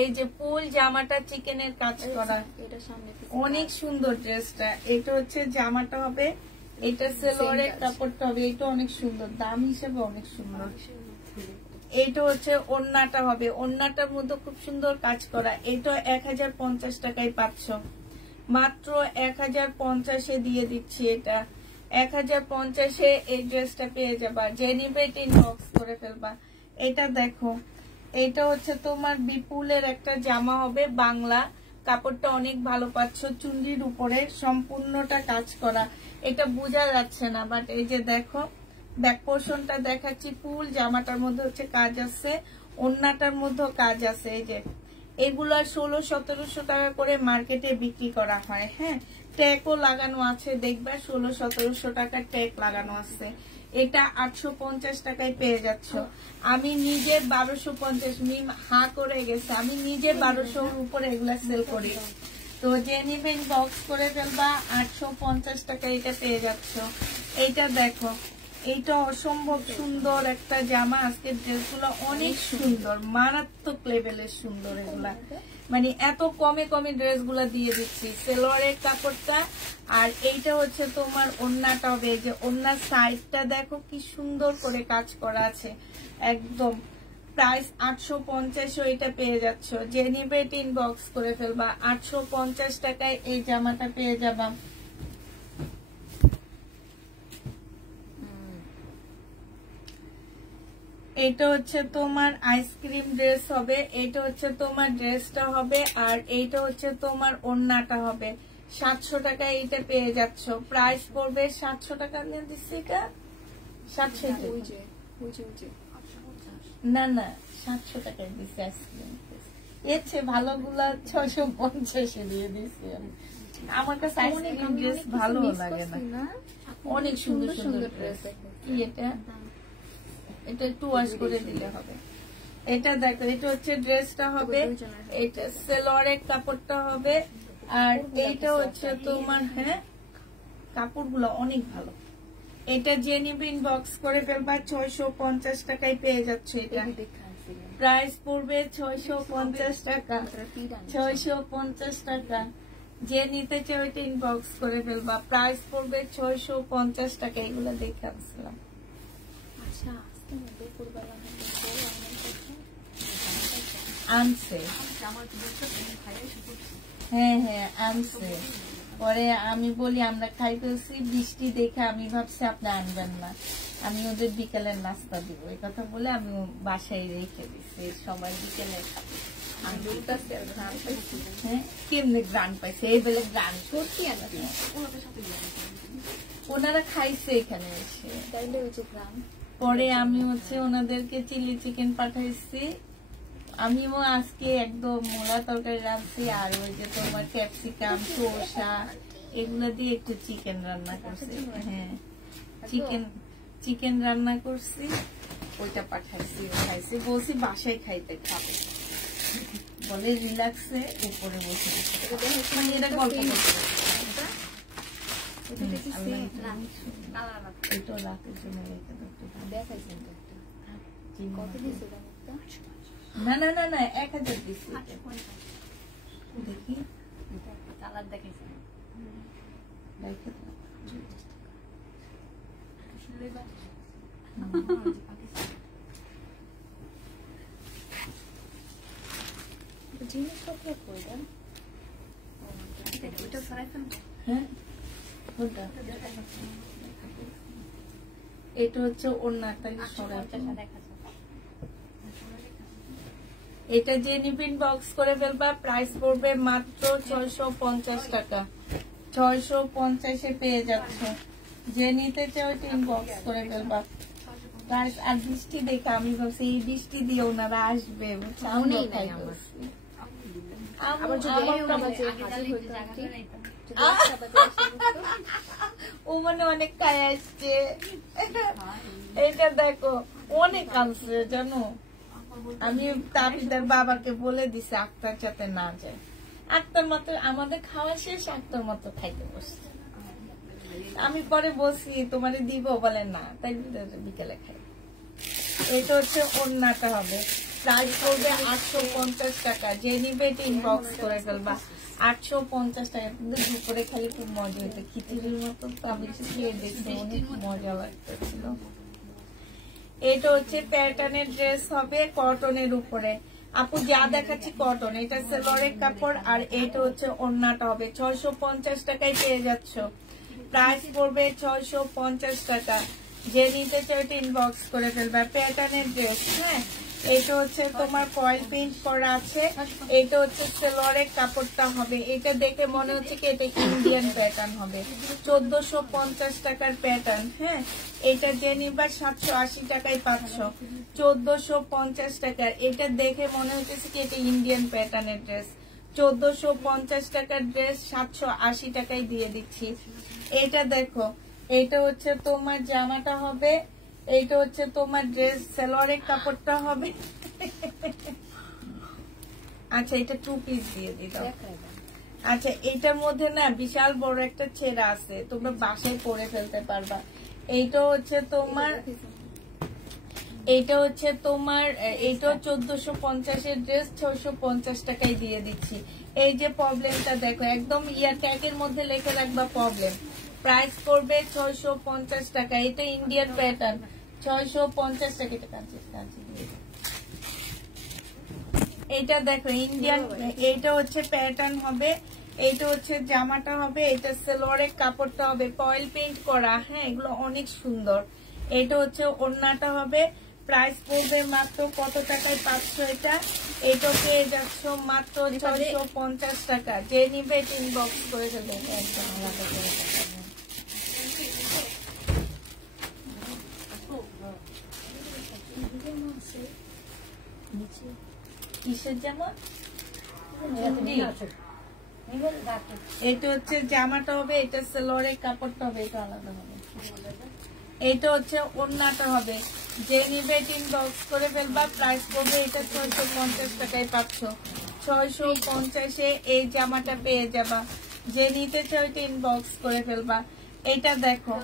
এই যে ফুল জামাটা চিকেনের কাজ করা, অনেক সুন্দর ড্রেসটা। এটা হচ্ছে জামাটা হবে, এটা সালোয়ারের কাপড়টা হবে। এটা অনেক সুন্দর, দাম হিসেবে অনেক সুন্দর। এইটা হচ্ছে ওড়নাটা হবে, ওড়নাটার মধ্যে খুব সুন্দর কাজ করা। এটা 1050 টাকায় 500, মাত্র 1050-এ দিয়ে দিচ্ছি। এটা 1050-এ এই ড্রেসটা পেয়ে যাবা। যে নিবে ইনবক্স করে ফেলবা। এটা দেখো, এটা হচ্ছে তোমার বিপুলের একটা জামা হবে, বাংলা কাপড়টা অনেক ভালো পাচ্ছ। চুন্ডির উপরে সম্পূর্ণটা কাজ করা, এটা বোঝা যাচ্ছে না, বাট এই যে দেখো ব্যাক পোর্শনটা দেখাচ্ছি। ফুল জামাটার মধ্যে হচ্ছে কাজ আছে, ওড়নাটার মধ্যেও কাজ আছে। এই যে এগুলা 1600-1700 টাকা করে মার্কেটে বিক্রি করা হয়। হ্যাঁ, ট্যাগও লাগানো আছে, দেখবা 1600-1700 টাকার ট্যাগ লাগানো আছে। এটা 850 টাকায় পেয়ে যাচ্ছ। আমি নিজে 1250, মিম হা করে গেছে, আমি নিজে 1200-র উপরে এগুলা সেল করি। তো যে নিবেন বক্স করে ফেলবা, 850 টাকায় এটা পেয়ে যাচ্ছ। এইটা দেখো, এইটা অসম্ভব সুন্দর একটা জামা। আজকের ড্রেসগুলো অনেক সুন্দর, মারাত্মক লেভেলের সুন্দর এগুলা। মানে এত কমে কমে ড্রেসগুলো দিয়ে দিচ্ছি। সালোয়ারের কাপড়টা আর এইটা হচ্ছে তোমার ওড়নাটা হবে। যে ওড়নার সাইডটা দেখো কি সুন্দর করে কাজ করা আছে একদম। প্রাইস 850, এটা পেয়ে যাচ্ছ। যে নিবে ইনবক্স করে ফেলবা, 850 টাকায় এই জামাটা পেয়ে যাবা। এটা হচ্ছে তোমার আইসক্রিম ড্রেস হবে, এটা হচ্ছে তোমার ড্রেসটা হবে, আর এইটা হচ্ছে তোমার ওড়নাটা হবে। 700 টাকায় এটা পেয়ে যাচ্ছ। প্রাইস পড়বে 700 টাকা। নিয়ে দিচ্ছি এটা 700, না না 700 টাকায় দিচ্ছি আইসক্রিম। এর চেয়ে ভালো গুলা 650-এ দিয়ে দিচ্ছি। আমার কাছে আইসক্রিম ড্রেস ভালো লাগে না, অনেক সুন্দর সুন্দর ড্রেস। কি এটা? এটা একটু ওয়াশ করে দিলে হবে। এটা দেখো, এটা হচ্ছে ড্রেসটা হবে, এটা সালোয়ারের কাপড়টা হবে, আর এইটা হচ্ছে তোমার, হ্যাঁ কাপড়গুলো অনেক ভালো। এটা যে নিবে ইনবক্স করে ফেলবা, 650 টাকায় পেয়ে যাচ্ছে। এটা প্রাইস পড়বে 650 টাকা। 650 টাকা। যে নিতে চাই ওইটা ইনবক্স করে ফেলবা, প্রাইস পড়বে 650 টাকা। এগুলো দেখে আসলাম। আনছে, হ্যাঁ হ্যাঁ আনছে। পরে আমি বলি আমরা খাই ফেলছি, বৃষ্টি দেখে আমি ভাবছি আপনি আনবেন না, আমি ওদের বিকেলের নাস্তা দিব। এই কথা বলে আমি বাসায় রেখে দিচ্ছি, সবাই বিকেলে খাবে। হ্যাঁ, কেমনে গ্রান পাইছে? এই বেলে গ্রান সত্যি ওনারা খাইছে এখানে এসে। পরে আমি হচ্ছে ওনাদেরকে চিলি চিকেন পাঠাইছি। আমিও আজকে একদম মোলা তরকারি রাখছি, আর ওই যে তোমার ক্যাপসিকাম, শসা এগুলো দিয়ে একটু চিকেন রান্না করছি। হ্যাঁ, চিকেন রান্না করছি, ওইটা পাঠাইছি, খাইছি। বলছি বাসায় খাইতে খাবে, বলে রিল্যাক্সে উপরে বসে মানে এটা গল্প করতে। এটা রাতের জন্য রেখে না না না না 1000 দিচ্ছি। দেখি কালার দেখাইছি, জিনিসপত্র হ্যাঁ এটা হচ্ছে ওড়নাটা এটা যে নিবেন বক্স করে ফেলবা প্রাইস পড়বে মাত্র 650 টাকা 650 পেয়ে যাচ্ছে যে নিতে চাও টিন বক্স করে ফেলবা প্রাইস আর বৃষ্টি দেখে আমি ভাবছি এই বৃষ্টি দিয়ে ওনারা আসবে ও মানে অনেক কাজ আসছে এটা দেখো অনেক আনছে জানো আমি তাবিদার বাবাকে বলে দিছি আক্তার যাতে না যায় আক্তার মতো আমাদের খাওয়া শেষ আক্তার মতো খাইতে বসছে আমি পরে বসি তোমারে দিব বলে না তাই বিকেলে খাই এটা হচ্ছে ওড়নাটা হবে প্রাইস পড়বে 850 টাকা যে নিবে ইনবক্স করে ফেলবা 850 টাকা দুপুরে খালি খুব মজা হতো খিচুড়ির মতো তো আমি খেয়ে দেখছি অনেক মজা লাগতেছিল এটা হচ্ছে প্যাটার্নের ড্রেস হবে কটনের উপরে আপু যা দেখাচ্ছি কটন এটা সেলরের কাপড় আর এটা হচ্ছে ওড়নাটা হবে 650 টাকায় পেয়ে যাচ্ছ প্রাইস পড়বে 650 টাকা যে নিতে চাও ইনবক্স করে ফেলবা প্যাটার্নের ড্রেস হ্যাঁ এটা হচ্ছে তোমার ফয়েল প্রিন্ট করা আছে এটা হচ্ছে সেলরের কাপড়টা হবে এটা দেখে মনে হচ্ছে কি এটা ইন্ডিয়ান প্যাটার্ন হবে 1450 টাকার প্যাটার্ন হ্যাঁ এটা যে নিবা 780 টাকায় পাচ্ছ 1450 টাকার এটা দেখে মনে হচ্ছে কি এটা ইন্ডিয়ান প্যাটার্নের ড্রেস 1450 টাকার ড্রেস 780 টাকায় দিয়ে দিচ্ছি এটা দেখো এটা হচ্ছে তোমার জামাটা হবে এইটা হচ্ছে তোমার ড্রেস সেলরের কাপড়টা হবে আচ্ছা এটা 2 পিস দিয়ে দিও আচ্ছা এটার মধ্যে না বিশাল বড় একটা ছেঁড়া আছে তোমরা বাসায় পরে ফেলতে পারবা এইটা হচ্ছে তোমার এইটা 1450 এর ড্রেস 650 টাকায় দিয়ে দিচ্ছি এই যে প্রবলেমটা দেখো একদম ইয়ার ক্যাটের মধ্যে লিখে রাখবা প্রবলেম প্রাইস পড়বে 650 টাকা এটা ইন্ডিয়ান প্যাটার্ন 650 টাকা এটা দেখো ইন্ডিয়ান এটা হচ্ছে প্যাটার্ন হবে এটা হচ্ছে জামাটা হবে এটা সেলরের কাপড়টা হবে ফয়েল পেইন্ট করা হ্যাঁ এগুলো অনেক সুন্দর এটা হচ্ছে ওড়নাটা হবে প্রাইস পড়বে মাত্র কত টাকায় পাচ্ছ এটা পেয়ে যাচ্ছ মাত্র 650 টাকা যে নিবে ইনবক্স করে দেবে একদম আলাদা করে কিসের জামা এটা হচ্ছে জামাটা হবে এটা সেলরের কাপড়টা হবে এটা আলাদা হবে এটা হচ্ছে ওড়নাটা হবে যে নিবে ইনবক্স করে ফেলবা প্রাইস পড়বে এটা 650 টাকায় পাচ্ছ 650 এই জামাটা পেয়ে যাবা যে নিতে চাও ইনবক্স করে ফেলবা এটা দেখো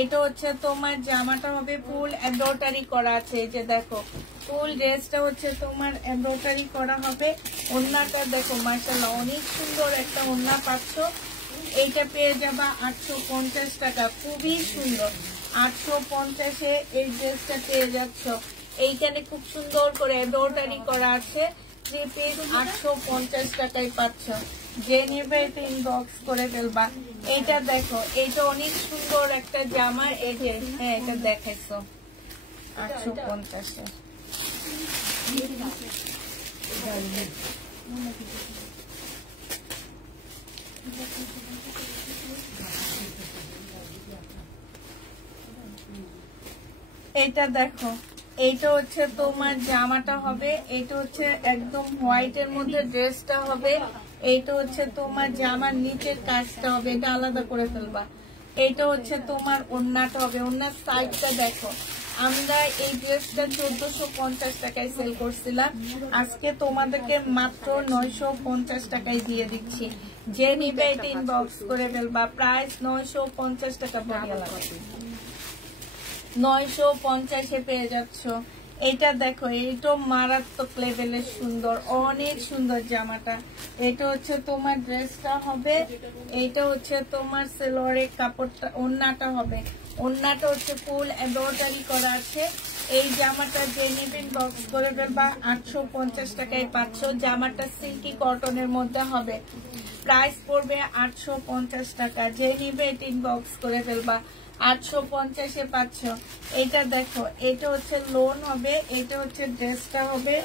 এটা হচ্ছে তোমার জামাটা হবে ফুল এমব্রয়ডারি করা আছে এই যে দেখো ফুল ড্রেসটা হচ্ছে তোমার এমব্রয়ডারি করা হবে ওড়নাটা দেখো মাশাআল্লাহ অনেক সুন্দর একটা ওড়না পাচ্ছ এইটা পেয়ে যাবা 850 টাকা খুবই সুন্দর 850 এই ড্রেসটা পেয়ে যাচ্ছ এইখানে খুব সুন্দর করে এমব্রয়ডারি করা আছে যে পিস 850 টাকায় পাচ্ছ যে নেবে এটা ইনবক্স করে ফেলবা এইটা দেখো এইটা অনেক সুন্দর একটা জামা এই যে হ্যাঁ এটা দেখাইছো 850 এইটা দেখো এইটা হচ্ছে তোমার জামাটা হবে এটা হচ্ছে একদম হোয়াইট এর মধ্যে ড্রেসটা হবে এইটা হচ্ছে তোমার জামার নিচের কাজটা হবে এটা আলাদা করে ফেলবা এইটা হচ্ছে তোমার ওড়নাটা হবে ওড়নার সাইডটা দেখো আমরা এই ড্রেসটা 1450 টাকায় সেল করছিলাম আজকে তোমাদেরকে মাত্র 950 টাকায় দিয়ে দিচ্ছি যে নিবে এটা ইনবক্স করে ফেলবা প্রাইস 950 টাকা বড়িয়া লাগবে 950 পেয়ে যাচ্ছ এটা দেখো এইটা মারাত্মক লেভেলের সুন্দর অনেক সুন্দর জামাটা এটা হচ্ছে তোমার ড্রেসটা হবে এইটা হচ্ছে তোমার সেলরের কাপড়টা ওড়নাটা হবে ওড়নাটা হচ্ছে ফুল এমব্রয়ডারি করা আছে এই জামাটা যে নেবেন বক্স করে ফেলবা 850 টাকায় পাচ্ছ জামাটা সিল্কি কটনের মধ্যে হবে প্রাইস পড়বে 850 টাকা। যে নিবে এটা ইনবক্স করে ফেলবা। 850-এ পাচ্ছ। এটা দেখো, এটা হচ্ছে লোন হবে, এটা হচ্ছে ড্রেসটা হবে,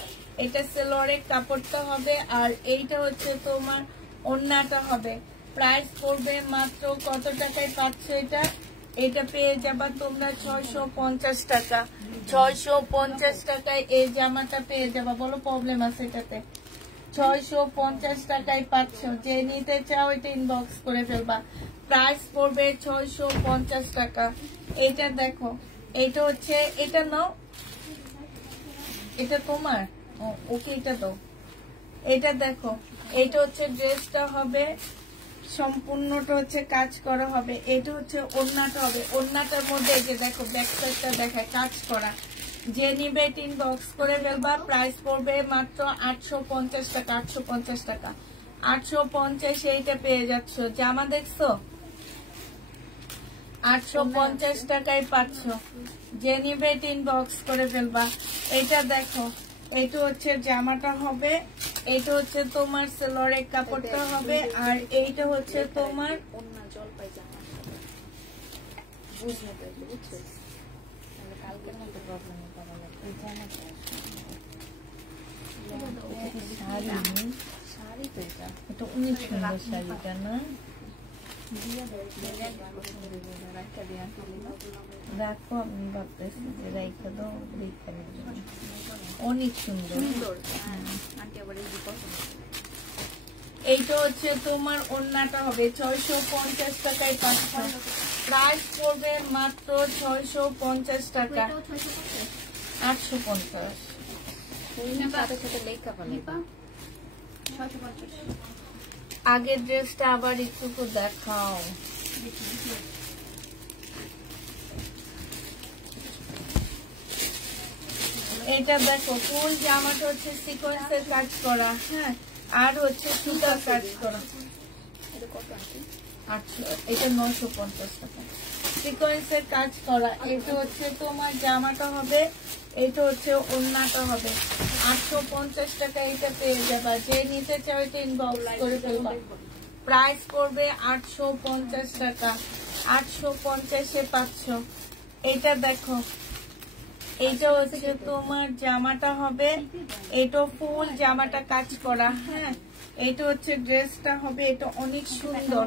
এটা সেলোয়ারের কাপড়টা হবে, আর এইটা হচ্ছে তোমার ওড়নাটা হবে। প্রাইস পড়বে মাত্র কত টাকায় পাচ্ছ এটা? এটা পেয়ে যাবা তোমরা 650 টাকা। 650 টাকায় এই জামাটা পেয়ে যাবা। বলো প্রবলেম আছে এটাতে? 650 টাকায় পাচ্ছ। যে নিতে চাও এটা ইনবক্স করে ফেলবা। প্রাইস পড়বে 650 টাকা। এটা দেখো, এটা হচ্ছে, এটা নাও, এটা তোমার। ওকে, এটা দাও। এটা দেখো, এটা হচ্ছে ড্রেসটা হবে, সম্পূর্ণটা হচ্ছে কাজ করা হবে। এটা হচ্ছে ওড়নাটা হবে। ওড়নাটার মধ্যে এই যে দেখো ব্যাক সাইডটা দেখায় কাজ করা। যে নিবে ইনবক্স করে ফেলবা। প্রাইস পড়বে মাত্র 850 টাকা। 850 টাকা, 850 এইটা পেয়ে যাচ্ছ। জামা দেখছো? 850 টাকায় পাচ্ছ। যে নিবে ইনবক্স করে ফেলবা। এটা দেখো, এটা হচ্ছে জামাটা হবে, এটা হচ্ছে তোমার সেলোয়ারের কাপড়টা হবে, আর এইটা হচ্ছে তোমার ওন্না জলপাই জামা বুঝতে পারলি, বুঝছিস? তাহলে কালকের মতো প্রবলেম করা লাগবে। এই জামাটা শাড়ি তো এটা অনেক সুন্দর শাড়িটা না? দেখো, আমি ভাবতেছি যে রাইখা দাও, অনেক সুন্দর। এইটা হচ্ছে তোমার ওড়নাটা হবে। 650 টাকায় পাচ্ছ। প্রাইস পড়বে মাত্র 650 টাকা। 850। আগের ড্রেসটা আবার একটু দেখাও। এটা দেখো, ফুল জামাটা হচ্ছে সিকোয়েন্সের কাজ করা, হ্যাঁ, আর হচ্ছে সুতার কাজ করা। আচ্ছা, এটা 950 টাকা। সিকোয়েন্সের কাজ করা। এটা হচ্ছে তোমার জামাটা হবে, এটা হচ্ছে ওড়নাটা হবে। 850 টাকা এটা পেয়ে যাবা। যে নিতে চাও এটা ইনবক্স করে ফেলবা। প্রাইস পড়বে 850 টাকা। 850-এ পাচ্ছ। এটা দেখো, এইটা হচ্ছে তোমার জামাটা হবে, এটা ফুল জামাটা কাজ করা, হ্যাঁ। এটা হচ্ছে ড্রেসটা হবে, এটা অনেক সুন্দর।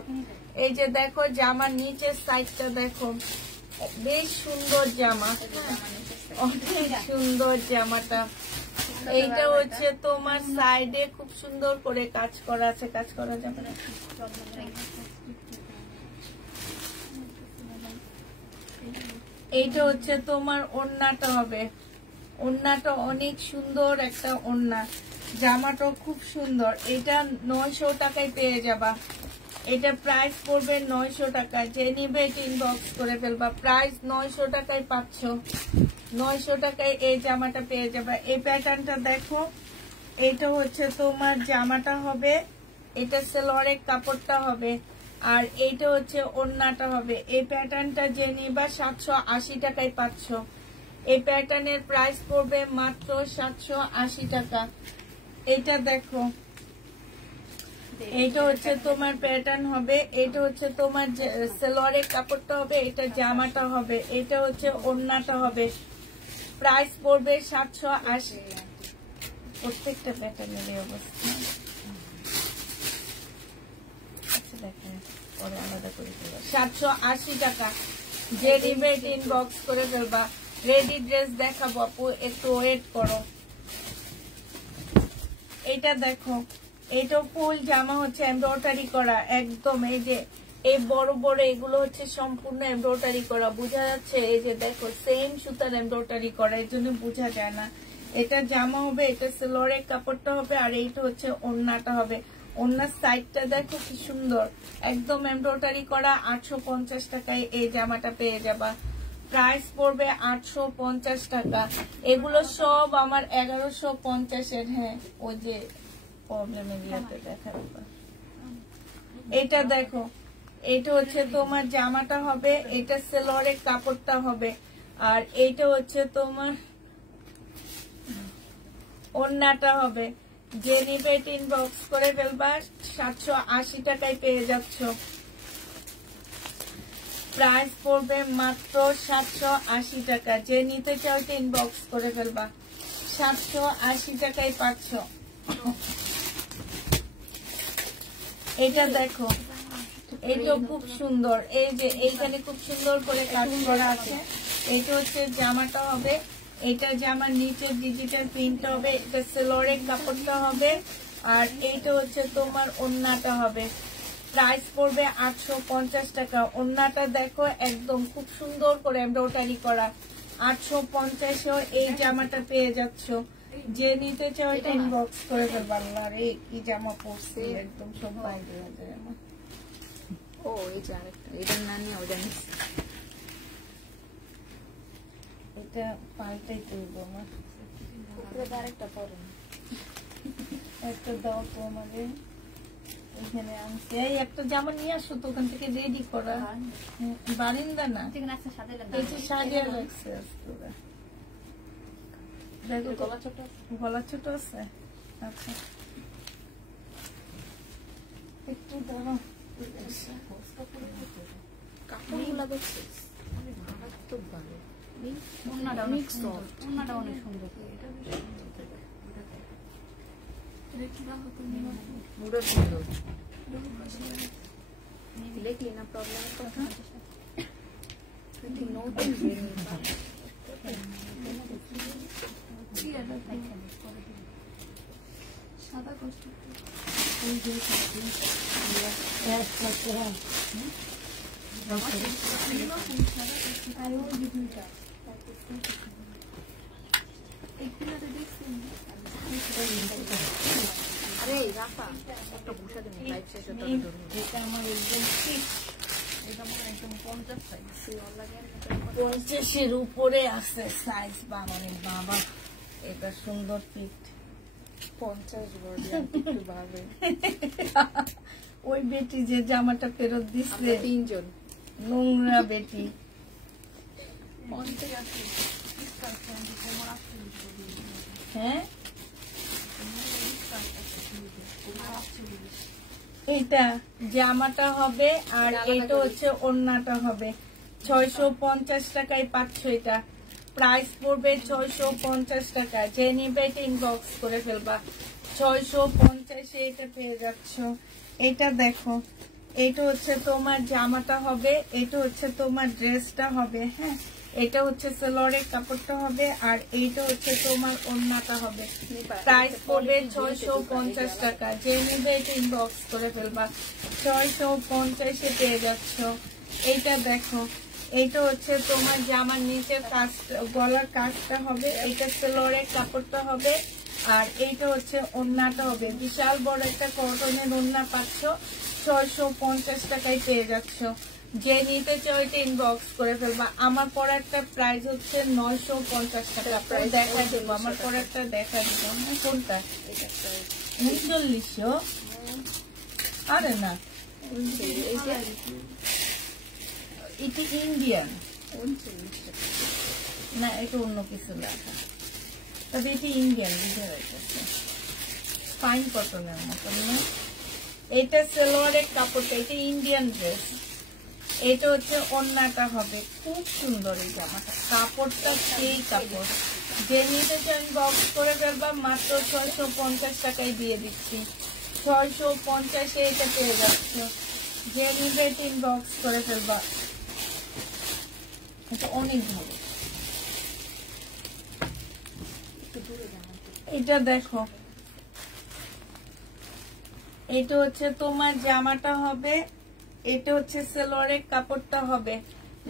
এই যে দেখো জামার নিচের সাইডটা দেখো, বেশ সুন্দর জামা, অনেক সুন্দর জামাটা। এইটা হচ্ছে তোমার সাইডে খুব সুন্দর করে কাজ করা আছে। কাজ করা যাবে না? এইটা হচ্ছে তোমার ওড়নাটা হবে। ওড়নাটা অনেক সুন্দর একটা ওড়না। জামাটা খুব সুন্দর। এটা 900 টাকায় পেয়ে যাবা। এটা প্রাইস পড়বে 900 টাকা। যে নিবে এটা ইনবক্স করে ফেলবা। প্রাইস 900 টাকায় পাচ্ছ। 900 টাকায় এই জামাটা পেয়ে যাবা। এই প্যাটার্নটা দেখো, এটা হচ্ছে তোমার জামাটা হবে, এটা সেলোয়ারের কাপড়টা হবে, আর এইটা হচ্ছে ওড়নাটা হবে। এই প্যাটার্নটা যে নিবা 780 টাকায় পাচ্ছ। এই প্যাটার্নের প্রাইস পড়বে মাত্র 780 টাকা। এটা দেখো, এইটা হচ্ছে তোমার প্যাটার্ন হবে, এটা হচ্ছে তোমার সেলোয়ারের কাপড়টা হবে, এটা জামাটা হবে, এটা হচ্ছে ওড়নাটা হবে। প্রাইস পড়বে 780। প্রত্যেকটা প্যাটার্নের এই অবস্থা। আচ্ছা, দেখেন পরে আলাদা করে 780 টাকা। যে রিবেট ইনবক্স করে ফেলবা। রেডি ড্রেস দেখাবো আপু, একটু ওয়েট করো। এটা দেখো, এটা ফুল জামা হচ্ছে এমব্রয়ডারি করা একদম। এই যে এই বড় বড় এগুলো হচ্ছে সম্পূর্ণ এমব্রয়ডারি করা, বোঝা যাচ্ছে? এই যে দেখো সেম সুতার এমব্রয়ডারি করা, এর জন্য বোঝা যায় না। এটা জামা হবে, এটা সেলোয়ারের কাপড়টা হবে, আর এইটা হচ্ছে ওড়নাটা হবে। ওড়নার সাইডটা দেখো কি সুন্দর, একদম এমব্রয়ডারি করা। 850 টাকায় এই জামাটা পেয়ে যাবা। প্রাইস পড়বে 850 টাকা। এগুলো সব আমার 1150-এর। হ্যাঁ, ওই যে প্রবলেমের ইয়াতে দেখাবো। এটা দেখো, এটা হচ্ছে তোমার জামাটা হবে, এটা সেলোয়ারের কাপড়টা হবে, আর এইটা হচ্ছে তোমার ওড়নাটা হবে। যে নিবে ইনবক্স করে ফেলবা, 780 টাকায় পেয়ে যাচ্ছ। প্রাইস পড়বে মাত্র 780 টাকা। যে নিতে চাও ইনবক্স করে ফেলবা, 780 টাকায় পাচ্ছ। এটা দেখো, এইটা খুব সুন্দর। এই যে এইখানে খুব সুন্দর করে কাজ করা আছে। এটা হচ্ছে জামাটা হবে, এটা জামার নিচে ডিজিটাল প্রিন্ট হবে, এটা সেলোরের কাপড়টা হবে, আর এইটা হচ্ছে তোমার ওড়নাটা হবে। প্রাইস পড়বে 850 টাকা। ওড়নাটা দেখো একদম খুব সুন্দর করে এমব্রয়ডারি করা। 850-এও এই জামাটা পেয়ে যাচ্ছ। যে নিতে চাও এটা ইনবক্স করে ফেলবা। আল্লাহ রে, কি জামা পরছি, একদম সব বাইরে হয়ে যায় আমার। ও এই যে আরেকটা, এটা না নিয়ে ওটা নিচ্ছি। এটা পাল্টাই করবো আমার। আরেকটা পরে একটা দাও তো আমাদের এখানে আনছি। এই একটা জামা নিয়ে আসো তো ওখান থেকে রেডি করা। বারিন্দা না, এই যে সাজিয়ে রাখছে। দেখো গলা ছোট, গলা ছোট আছে। আচ্ছা একটু দাঁড়াও, কাপড়গুলো দেখছিস তো ভালো। ওড়নাটা অনেক সফট, ওড়নাটা অনেক সুন্দর। পুরো সুন্দর, দেখলি না প্রবলেম কথা। নতুন সাদা কষ্ট আরে রাফা একটা ভূষা দেন, লাইট শেষ হতে এটা আমার একদম ঠিক, এটা আমার একদম 50 সাইজ, 50-এর উপরে আছে সাইজ। বাবারে বাবা, এটা সুন্দর ফিট। 50 বডি একটু ভাবে। ওই বেটি যে জামাটা ফেরত দিচ্ছে, তিনজন নোংরা বেটি। হ্যাঁ এইটা জামাটা হবে, আর এটা হচ্ছে ওড়নাটা হবে। 650 টাকায় পাচ্ছ এটা। প্রাইস পড়বে 650 টাকা। যে নিবে ইনবক্স করে ফেলবা, 650-এ এটা পেয়ে যাচ্ছ। এটা দেখো, এটা হচ্ছে তোমার জামাটা হবে, এটা হচ্ছে তোমার ড্রেসটা হবে। হ্যাঁ, এটা হচ্ছে সেলোরের কাপড়টা হবে, আর এইটা হচ্ছে তোমার ওড়নাটা হবে। প্রাইস পড়বে 650 টাকা। যে নিবে এটা ইনবক্স করে ফেলবা, 650-এ পেয়ে যাচ্ছ। এইটা দেখো, এইটা হচ্ছে তোমার জামার নিচের কাজটা, গলার কাজটা হবে, এটা সেলোরের কাপড়টা হবে, আর এইটা হচ্ছে ওড়নাটা হবে। বিশাল বড় একটা কটনের ওড়না পাচ্ছ, 650 টাকায় পেয়ে যাচ্ছ। যে নিতে চাও এটা ইনবক্স করে ফেলবা। আমার পরেরটা প্রাইস হচ্ছে 950 টাকা। দেখা দেবো, আমার পরেরটা দেখা দেবো। কোনটা? 3900? আরে না, এটা ইন্ডিয়ান না, এটা অন্য কিছু লেখা, তবে এটা ইন্ডিয়ান বুঝে যাচ্ছে। ফাইন কটনের মতন না, এটা সেলোয়ারের কাপড়টা, এটা ইন্ডিয়ান ড্রেস। এটা হচ্ছে ওড়নাটা হবে, খুব সুন্দর এই জামাটা, কাপড়টা সেই কাপড়। যে নিতে চান বক্স করে ফেলবা, মাত্র 650 টাকায় দিয়ে দিচ্ছি। 650-এ এটা পেয়ে যাচ্ছ। যে নিবে বক্স করে ফেলবা, এটা অনেক ভালো। এটা দেখো, এটা হচ্ছে তোমার জামাটা হবে, এটা হচ্ছে সেলোয়ারের কাপড়টা হবে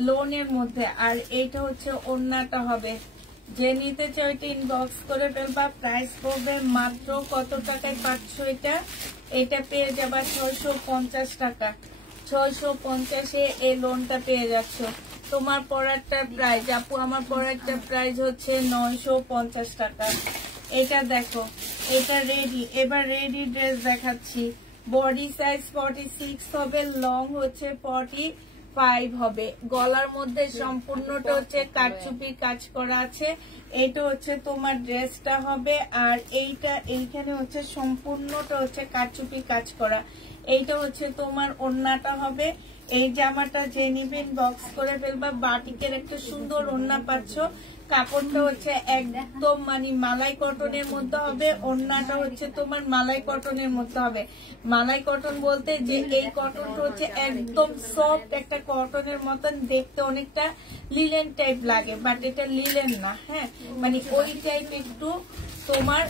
লোনের মধ্যে, আর এটা হচ্ছে ওড়নাটা হবে। যে নিতে চাও এটা ইনবক্স করে ফেলবা। প্রাইস পড়বে মাত্র কত টাকায় পাচ্ছ এটা? এটা পেয়ে যাবা 650 টাকা। 650-এ এই লোনটা পেয়ে যাচ্ছ। তোমার পরেরটা প্রাইস, আপু আমার পরেরটা প্রাইস হচ্ছে 950 টাকা। এটা দেখো, এটা রেডি। এবার রেডি ড্রেস দেখাচ্ছি। বডি সাইজ 46 হবে, লং হচ্ছে 40, 5 হবে। গলার মধ্যে সম্পূর্ণটা হচ্ছে কারচুপি কাজ করা আছে। এইটা হচ্ছে তোমার ড্রেসটা হবে, আর এইটা এইখানে হচ্ছে সম্পূর্ণটা হচ্ছে কারচুপি কাজ করা। এইটা হচ্ছে তোমার ওড়নাটা হবে। এই জামাটা যে নিবেন বক্স করে ফেলবা, বাটিকের একটা সুন্দর ওড়না পাচ্ছ। কাপড়টা হচ্ছে একদম মানে মালাই কটনের মধ্যে হবে। ওড়নাটা হচ্ছে তোমার মালাই কটনের মধ্যে হবে। মালাই কটন বলতে যে এই কটনটা হচ্ছে একদম সফট একটা কটনের মতন দেখতে, অনেকটা লিলেন টাইপ লাগে, বাট এটা লিলেন না। হ্যাঁ, মানে ওই টাইপ একটু তোমার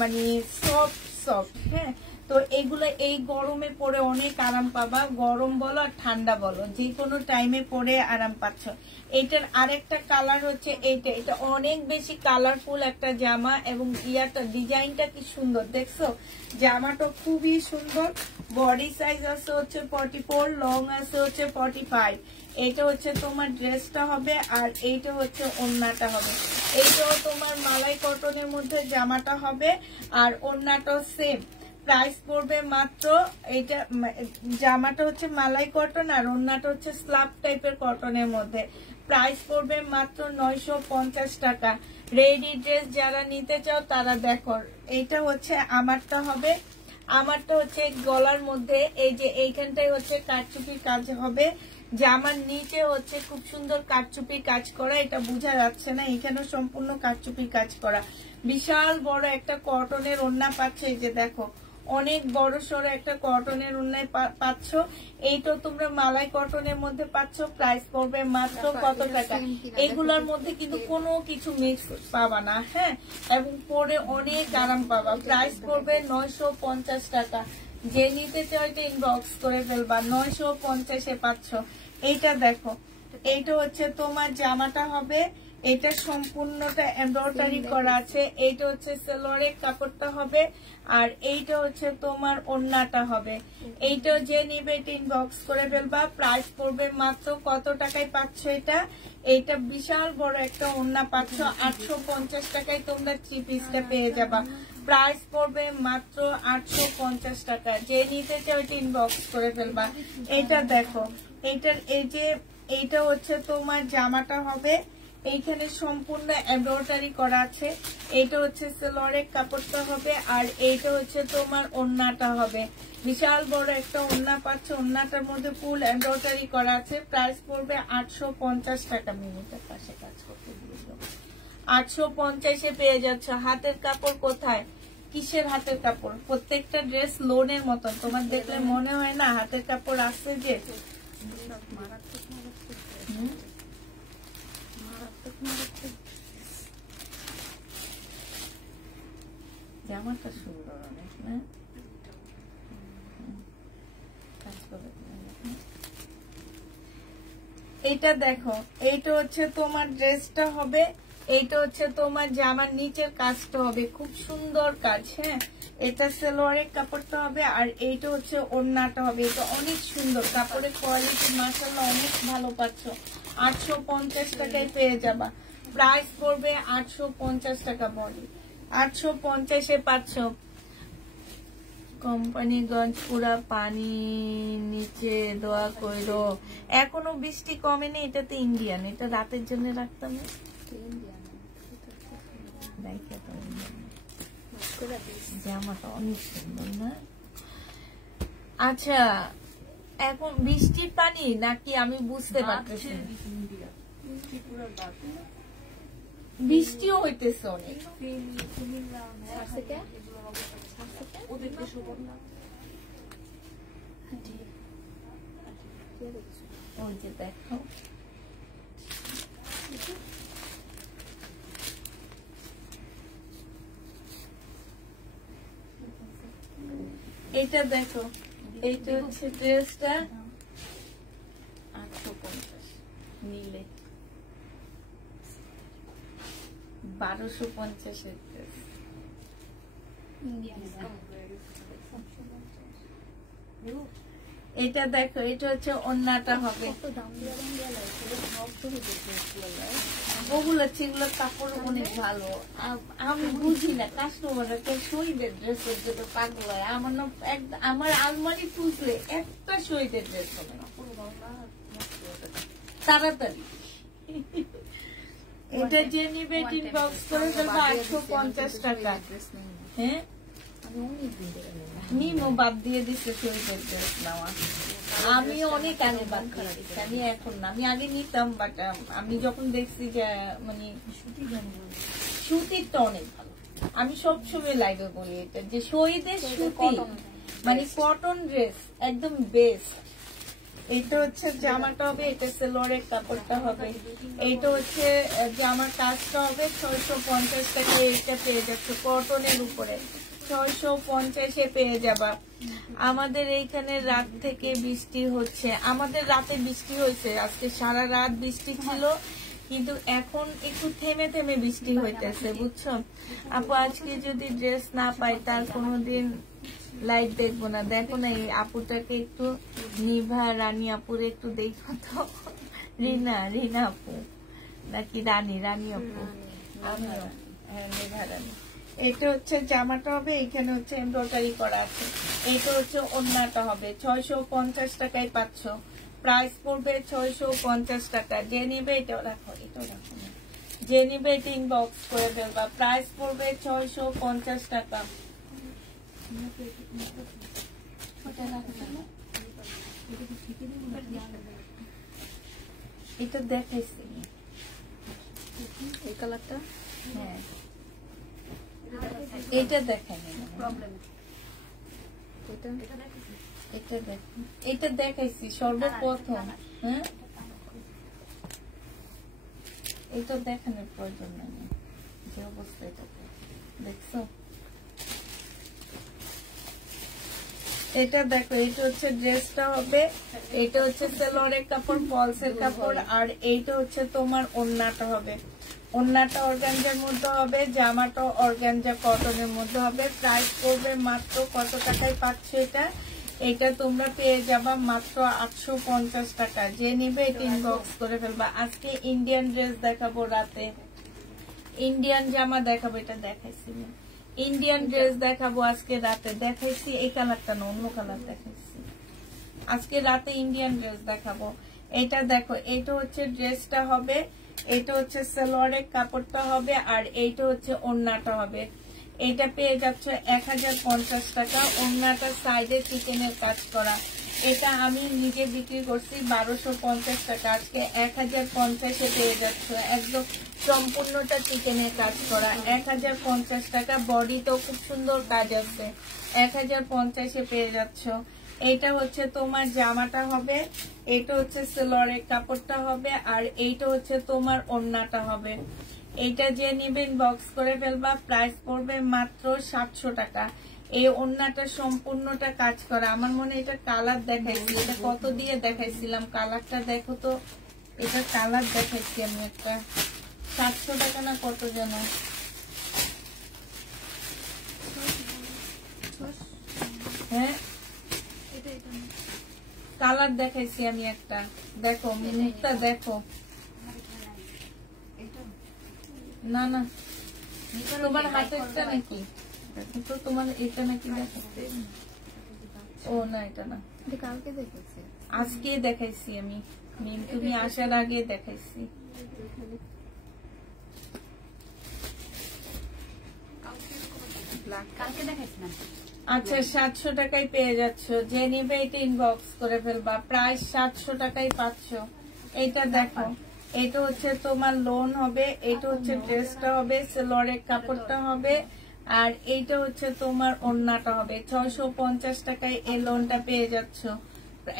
মানে সফট সফট। হ্যাঁ, তো এগুলো এই গরমে পরে অনেক আরাম পাবা। গরম বলো আর ঠান্ডা বলো, যে কোনো টাইমে পরে আরাম পাচ্ছ। এটার আরেকটা কালার হচ্ছে এইটা। এটা অনেক বেশি কালারফুল একটা জামা, এবং ইয়াটা ডিজাইনটা কি সুন্দর দেখছো। জামাটা খুবই সুন্দর। বডি সাইজ আছে হচ্ছে 44, লং আছে হচ্ছে 45। এইটা হচ্ছে তোমার ড্রেসটা হবে, আর এইটা হচ্ছে ওড়নাটা হবে। এইটাও তোমার মালাই কটনের মধ্যে জামাটা হবে, আর ওড়নাটাও সেম। প্রাইস পড়বে মাত্র, এইটা জামাটা হচ্ছে মালাই কটন আর ওড়নাটা হচ্ছে স্লাব টাইপের কটনের মধ্যে। প্রাইস পড়বে মাত্র 950 টাকা। রেডি ড্রেস যারা নিতে চাও তারা দেখো। এইটা হচ্ছে আমারটা হবে। আমারটা হচ্ছে গলার মধ্যে এই যে এইখানটাই হচ্ছে কারচুপি কাজ হবে। জামার নিচে হচ্ছে খুব সুন্দর কারচুপি কাজ করা, এটা বোঝা যাচ্ছে না, এখানে সম্পূর্ণ কারচুপি কাজ করা। বিশাল বড় একটা কটনের ওড়না পাচ্ছে। এই যে দেখো, অনেক বড় সড়ো একটা কটনের ওড়নায় পাচ্ছ। এইটা তোমরা মালাই কটনের মধ্যে পাচ্ছ। প্রাইস পড়বে মাত্র কত টাকা? এগুলোর মধ্যে কিন্তু কোনো কিছু মিক্স পাবা না। হ্যাঁ, এবং পরে অনেক আরাম পাবা। প্রাইস পড়বে 950 টাকা। যে নিতে চাও এটা ইনবক্স করে ফেলবা। 950-এ পাচ্ছ। এইটা দেখো, এইটা হচ্ছে তোমার জামাটা হবে। এটা সম্পূর্ণটা এমব্রয়ডারি করা আছে। এইটা হচ্ছে সালোয়ারের কাপড়টা হবে, আর এইটা হচ্ছে তোমার ওড়নাটা হবে। এইটাও যে নিবে এটা ইনবক্স করে ফেলবা। প্রাইস পড়বে মাত্র কত টাকায় পাচ্ছ এটা? এইটা বিশাল বড় একটা ওড়না পাচ্ছ। 850 টাকায় তোমরা 3 পিসটা পেয়ে যাবা। প্রাইস পড়বে মাত্র 850 টাকা। যে নিতে চাও এটা ইনবক্স করে ফেলবা। এটা দেখো, এইটার এই যে এইটা হচ্ছে তোমার জামাটা হবে। এইখানে সম্পূর্ণ এমব্রয়ডারি করা আছে। এইটা হচ্ছে সালোয়ারের কাপড়টা হবে, আর এইটা হচ্ছে তোমার ওড়নাটা হবে। বিশাল বড় একটা ওড়না পাচ্ছে। ওড়নাটার মধ্যে ফুল এমব্রয়ডারি করা আছে। প্রাইস পড়বে 850 টাকা। মিনিটের পাশে কাজ করতে দিল 850-এ পেয়ে যাচ্ছ। হাতের কাপড় কোথায়? কিসের হাতের কাপড়? প্রত্যেকটা ড্রেস লোনের মতন। তোমার দেখলে মনে হয় না হাতের কাপড় আসছে যে। জামাটা সুন্দর অনেক না? এইটা দেখো, এইটা হচ্ছে তোমার ড্রেসটা হবে। এইটা হচ্ছে তোমার জামার নিচের কাজটা হবে, খুব সুন্দর কাজ। হ্যাঁ, এটা সালোয়ারের কাপড়টা হবে, আর এইটা হচ্ছে ওড়নাটা হবে। এটা অনেক সুন্দর, কাপড়ের কোয়ালিটি মাশাআল্লাহ অনেক ভালো পাচ্ছ। 850 টাকায় পেয়ে যাবা। প্রাইস পড়বে 850 টাকা। বডি 850-এ পাচ্ছ। কোম্পানিগঞ্জ পুরা পানি নিচে দোয়া কইরো। এখনো বৃষ্টি কমেনি। এটা তো ইন্ডিয়ান, এটা রাতের জন্য রাখতাম। জামাটা অনেক সুন্দর না? আচ্ছা, এখন বৃষ্টির পানি নাকি আমি বুঝতে পারতেছি। বৃষ্টিও হইতেছে অনেক। ওই যে দেখো, এটা দেখো, এইটা হচ্ছে ড্রেসটা 850 নিলে 1250-এর ড্রেস। এটা দেখো, এটা হচ্ছে ওড়নাটা হবে। ওগুলো সেগুলো কাপড় অনেক ভালো। আমি বুঝি না কাস্টমাররা কেউ শহীদের ড্রেসের জন্য পাগল হয়। আমার আলমারি খুঁজলে একটা শহীদের ড্রেস হবে না। তাড়াতাড়ি এটা যে নিবে ইনবক্স করে দেবো 850 টাকা। হ্যাঁ মিমো বাদ দিয়ে দিচ্ছে শরীরের ড্রেস নেওয়া। আমি অনেক আগে বাদ দিয়ে দিচ্ছি, আমি এখন না, আমি আগে নিতাম বাট আমি যখন দেখছি যে মানে সুতিরটা অনেক ভালো। আমি সবসময় লাইভে বলি এটা যে শহীদের সুতি মানে কটন ড্রেস একদম বেস্ট। এটা হচ্ছে জামাটা হবে, এটা সেলোয়ারের কাপড়টা হবে, এইটা হচ্ছে জামার কাজটা হবে 650 টাকা। এটা পেয়ে যাচ্ছে কটনের উপরে 650-এ পেয়ে যাবা। আমাদের এইখানে রাত থেকে বৃষ্টি হচ্ছে, আমাদের রাতে বৃষ্টি হয়েছে, আজকে সারা রাত বৃষ্টি ছিল, কিন্তু এখন একটু থেমে থেমে বৃষ্টি হইতেছে বুঝছো আপু। আজকে যদি ড্রেস না পাই তার কোনোদিন লাইভ দেখবো না। দেখো না এই আপুটাকে একটু, নিভা রানী আপুর একটু দেখো তো। রিনা আপু নাকি রানী আপু? আমিও, হ্যাঁ নিভা রানী। এটা হচ্ছে জামাটা হবে, এখানে হচ্ছে এমব্রয়ডারি করা আছে। এটা হচ্ছে ওড়নাটা হবে 650 টাকায় পাচ্ছ। প্রাইস পড়বে 650 টাকা। যে নিবে এটাও রাখো, এটাও রাখো না, যে নিবে এটা ইনবক্স করে ফেলবা। প্রাইস পড়বে 650 টাকা। এটা দেখাইছি এই কালারটা, হ্যাঁ এটা দেখাইনি, এটা দেখাইছি সর্বপ্রথম। হ্যাঁ এটা দেখানোর প্রয়োজন নেই, যে অবস্থা এটা দেখছো। এটা দেখো, এটা হচ্ছে ড্রেসটা হবে, এটা হচ্ছে সেলোয়ারের কাপড়, ফলসের কাপড়, আর এইটা হচ্ছে তোমার ওড়নাটা হবে। ওড়নাটা অর্গানজার মধ্যে হবে, জামাটা অর্গানজা কটনের মধ্যে হবে। প্রাইস পড়বে মাত্র কত টাকায় পাচ্ছ এটা? এটা তোমরা পেয়ে যাবা মাত্র 850 টাকা। যে নিবে এটা ইনবক্স করে ফেলবা। আজকে ইন্ডিয়ান ড্রেস দেখাবো, রাতে ইন্ডিয়ান জামা দেখাবো, এটা দেখাইছি ইন্ডিয়ান ড্রেস দেখাবো আজকে রাতে। দেখাইছি এই কালারটা না, অন্য কালার দেখাইছি। আজকে রাতে ইন্ডিয়ান ড্রেস দেখাবো। এটা দেখো, এটা হচ্ছে ড্রেসটা হবে, এটা হচ্ছে সালোয়ারের কাপড়টা হবে, আর এইটা হচ্ছে ওড়নাটা হবে। এটা পেয়ে যাচ্ছে 1050 টাকা। ওড়নাটা সাইডে চিকেনের কাজ করা। এটা আমি নিজে বিক্রি করছি 1250 টাকা, আজকে 1050-এ পেয়ে যাচ্ছে। একদম সম্পূর্ণটা চিকেনের কাজ করা, 1050 টাকা। বডিতেও খুব সুন্দর কাজ আছে, 1050-এ পেয়ে যাচ্ছ। এইটা হচ্ছে তোমার জামাটা হবে, এটা হচ্ছে সেলোয়ারের কাপড়টা হবে, আর এইটা হচ্ছে তোমার ওড়নাটা হবে। এইটা যে নিবেন বক্স করে ফেলবা। প্রাইস পড়বে মাত্র 700 টাকা। এই ওড়নাটা সম্পূর্ণটা কাজ করা। আমার মনে এটা কালার দেখাইছি, এটা কত দিয়ে দেখাইছিলাম, কালারটা দেখো তো। এটা কালার দেখাইছি আমি একটা, 700 টাকা না কত যেন। হ্যাঁ কালার দেখাইছি আমি একটা, দেখো মুখটা দেখো। না না তোমার হাতেরটা নাকি, তো তোমার এটা নাকি দেখাচ্ছে। ও না এটা না, কালকে দেখেছি, আজকে দেখাইছি আমি। তুমি আসার আগে দেখাইছি। কালকে দেখাইছিলাম। আচ্ছা 700 টাকায় পেয়ে যাচ্ছ। যে নিবে এটা ইনবক্স করে ফেলবা। প্রাইস 700 টাকায় পাচ্ছ। এইটা দেখো, এটা হচ্ছে তোমার লোন হবে, এটা হচ্ছে ড্রেসটা হবে, সেলোয়ারের কাপড়টা হবে, আর এইটা হচ্ছে তোমার ওড়নাটা হবে। 650 টাকায় এই লোনটা পেয়ে যাচ্ছ।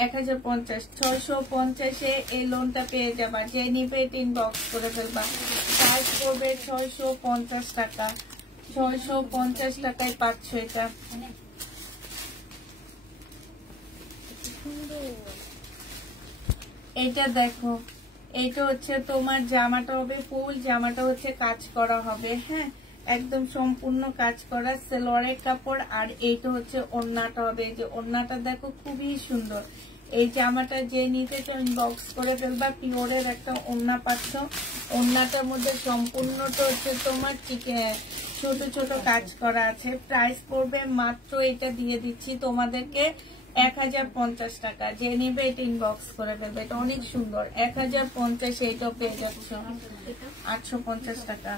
1050, 650-এ এই লোনটা পেয়ে যাবা। যে নিবে এটা ইনবক্স করে ফেলবা। প্রাইস পড়বে 650 টাকা। 650 টাকায় পাচ্ছ এটা। এটা দেখো, এটা হচ্ছে তোমার জামাটা হবে, ফুল জামাটা হচ্ছে কাজ করা হবে। হ্যাঁ একদম সম্পূর্ণ কাজ করা, সেলোয়ারের কাপড়, আর এইটা হচ্ছে ওড়নাটা হবে। যে ওড়নাটা দেখো খুবই সুন্দর। এই জামাটা যে নিতে চাও ইনবক্স করে ফেলবা। পিওরের একটা ওড়না পাচ্ছ। ওড়নাটার মধ্যে সম্পূর্ণটা হচ্ছে তোমার ছোট ছোট কাজ করা আছে। প্রাইস পড়বে মাত্র, এটা দিয়ে দিচ্ছি তোমাদেরকে 1050 টাকা। যে নিবে এটা ইনবক্স করে ফেলবে, এটা অনেক সুন্দর। 1050 এইটাও পেয়ে যাচ্ছ 850 টাকা।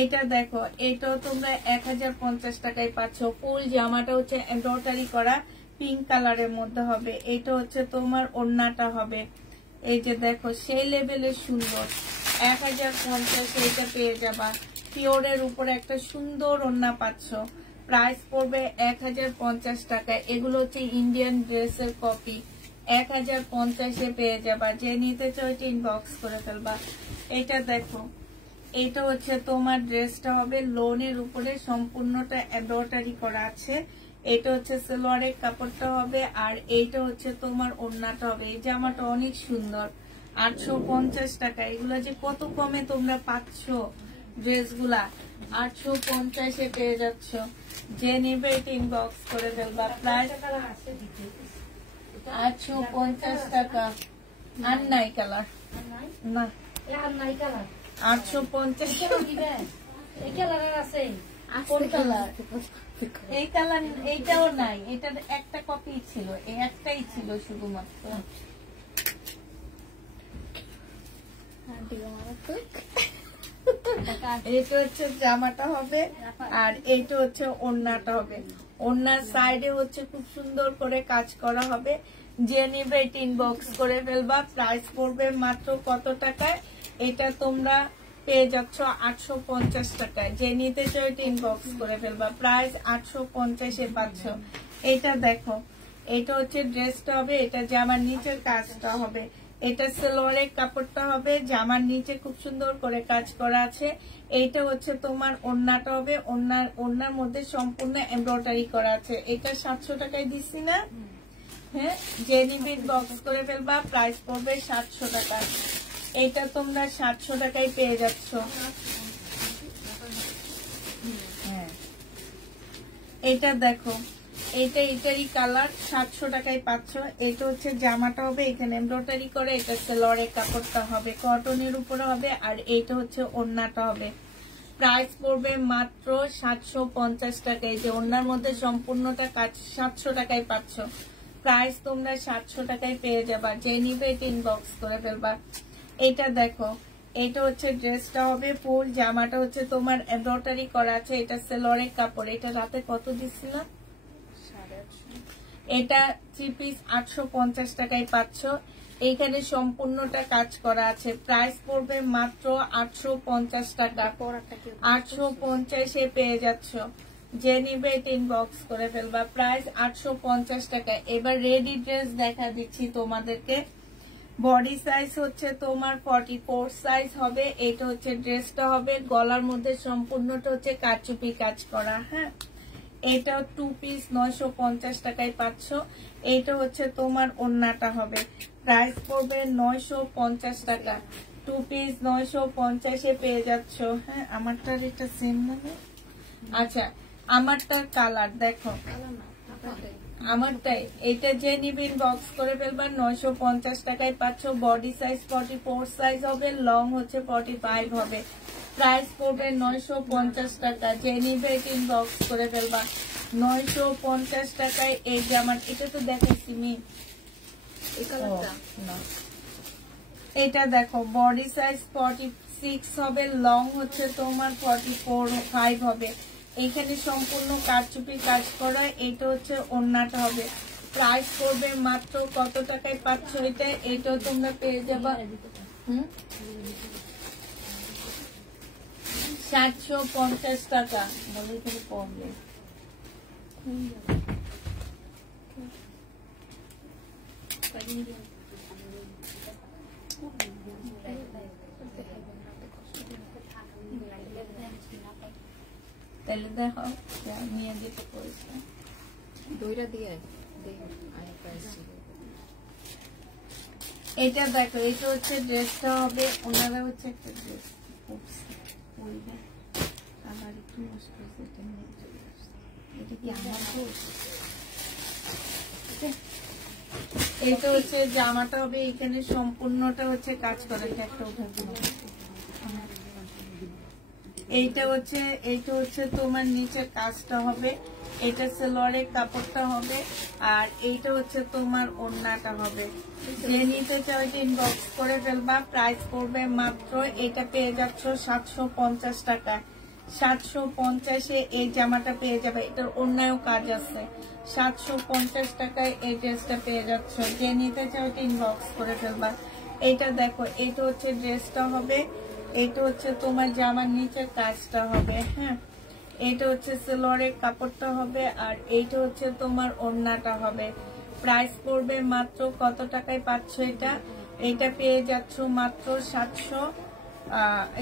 এইটা দেখো, এটাও তোমরা 1050 টাকায় পাচ্ছ। ফুল জামাটা হচ্ছে এমব্রয়ডারি করা পিঙ্ক কালারের মধ্যে হবে। এটা হচ্ছে তোমার ওড়নাটা হবে, এই যে দেখো সেই লেভেলের সুন্দর। 1050 এইটা পেয়ে যাবা। পিওরের উপরে একটা সুন্দর ওড়না পাচ্ছ। প্রাইস পড়বে 1050 টাকা। এগুলো হচ্ছে ইন্ডিয়ান ড্রেসের কপি। 1050 পেয়ে যাবা। যে নিতে চাও এটা ইনবক্স করে ফেলবা। এটা দেখো, এটা হচ্ছে তোমার ড্রেসটা হবে লোনের উপরে, সম্পূর্ণটা এমব্রয়ডারি করা আছে। এটা হচ্ছে সালোয়ারের কাপড়টা হবে, আর এইটা হচ্ছে তোমার ওড়নাটা হবে। এই জামাটা অনেক সুন্দর। 850 টাকা। এগুলা যে কত কমে তোমরা পাচ্ছ ড্রেসগুলা। 850 পেয়ে যাচ্ছ। যে নিবে এটা ইনবক্স করে ফেলবা। প্রাইস 850 টাকা। আর নাই কালার না, 850। এই কালার আছে, কোন কালার? এই কালার এইটাও নাই, এটার একটা কপি ছিল, এই একটাই ছিল শুধুমাত্র। এইটা হচ্ছে জামাটা হবে, আর এইটা হচ্ছে ওড়নাটা হবে। ওড়নার সাইডে হচ্ছে খুব সুন্দর করে কাজ করা হবে। যে নিবে এটা ইনবক্স করে ফেলবা। প্রাইস পড়বে মাত্র কত টাকায়? এটা তোমরা পেয়ে যাচ্ছ 850 টাকায়। যে নিতে চাও এটা ইনবক্স করে ফেলবা। প্রাইস 850 পাচ্ছ। এটা দেখো, এটা হচ্ছে ড্রেসটা হবে, এটা জামার নিচের কাজটা হবে। এটা সালোয়ারের কাপড়টা হবে, জামার নিচে খুব সুন্দর করে কাজ করা আছে। এইটা হচ্ছে তোমার ওড়নাটা হবে, ওড়নার মধ্যে সম্পূর্ণ এমব্রয়ডারি করা আছে। এটা 700 টাকায় দিচ্ছি না? হ্যাঁ, যে নিবে বক্স করে ফেলবা। প্রাইস পড়বে 700 টাকা। এটা তোমরা 700 টাকায় পেয়ে যাচ্ছ। হ্যাঁ, এটা দেখো, এটা এটারই কালার। 700 টাকায় পাচ্ছ। এটা হচ্ছে জামাটা হবে, এখানে এমব্রয়ডারি করে। এটা সালোয়ারের কাপড়টা হবে, কটনের উপরে হবে, আর এইটা হচ্ছে ওড়নাটা হবে। প্রাইস পড়বে মাত্র 750 টাকায়। যে ওড়নার মধ্যে সম্পূর্ণটা কাজ 700 টাকায় পাচ্ছ। প্রাইস তোমরা 700 টাকায় পেয়ে যাবা। যে নিবে এটা ইনবক্স করে ফেলবা। এটা দেখো, এটা হচ্ছে ড্রেসটা হবে ফুল, জামাটা হচ্ছে তোমার এমব্রয়ডারি করা আছে। এটা সালোয়ারের কাপড়। এটা রাতে কত দিছিল? 850। এটা 3 পিস 850 টাকায় পাচ্ছ। এইখানে সম্পূর্ণটা কাজ করা আছে। প্রাইস পড়বে মাত্র 850 টাকা। 850 পেয়ে যাচ্ছ। যে নিবে এটা ইনবক্স করে ফেলবা। প্রাইস 850 টাকা। এবার রেডি ড্রেস দেখা দিচ্ছি তোমাদেরকে। বডি সাইজ হচ্ছে তোমার 44 সাইজ হবে। এটা হচ্ছে ড্রেসটা হবে, গলার মধ্যে সম্পূর্ণটা হচ্ছে কারচুপি কাজ করা। হ্যাঁ, এটা 2 পিস 950 টাকায় পাচ্ছ। এটা হচ্ছে তোমার ওড়নাটা হবে। প্রাইস পড়বে 950 টাকা। 2 পিস 950 পেয়ে যাচ্ছ। হ্যাঁ, আমারটার এটা সেম না? আচ্ছা, আমারটার কালার দেখো, আমারটাই। এটা যে নিবেন বক্স করে ফেলবা। 950 টাকায় পাচ্ছ। বডি সাইজ 44 সাইজ হবে, লং হচ্ছে 45 হবে। প্রাইস পড়বে 950 টাকা। যে নিবে বক্স করে ফেলবা। 950 টাকায় এই জামার। এটা তো দেখাইছি মি, এটা দেখো, বডি সাইজ 46 হবে, লং হচ্ছে তোমার 45 হবে। এখানে সম্পূর্ণ কারচুপি কাজ করা। এটা হচ্ছে ওড়নাটা হবে। প্রাইস পড়বে মাত্র কত টাকায় পাচ্ছ এটা? এটাও তোমরা পেয়ে যাবা 750 টাকা। বলে এখানে পড়বে তাহলে দেখো নিয়ে দিতে পড়েছে দইটা দিয়ে। এটা দেখো, এটা হচ্ছে ড্রেসটা হবে। ওনারা হচ্ছে একটা ড্রেস এটা হচ্ছে জামাটা হবে। এখানে সম্পূর্ণটা হচ্ছে কাজ করা। একটা এইটা হচ্ছে তোমার নিচে কাজটা হবে। এটা সালোয়ারের কাপড়টা হবে, আর এইটা হচ্ছে তোমার ওড়নাটা হবে। যে নিতে চাও এটা ইনবক্স করে ফেলবা। প্রাইস পড়বে মাত্র, এটা পেয়ে যাচ্ছ 750 টাকা। 750-এ এই জামাটা পেয়ে যাবে। এটার ওড়নায়ও কাজ আছে। 750 টাকায় এই ড্রেসটা পেয়ে যাচ্ছ। যে নিতে চাও এটা ইনবক্স করে ফেলবা। এইটা দেখো, এটা হচ্ছে ড্রেসটা হবে, এটা হচ্ছে তোমার জামার নিচের কাজটা হবে। হ্যাঁ, এটা হচ্ছে সালোয়ারের কাপড়টা হবে, আর এইটা হচ্ছে তোমার ওড়নাটা হবে। প্রাইস পড়বে মাত্র কত টাকায় পাচ্ছ এটা? এটা পেয়ে যাচ্ছ মাত্র 700,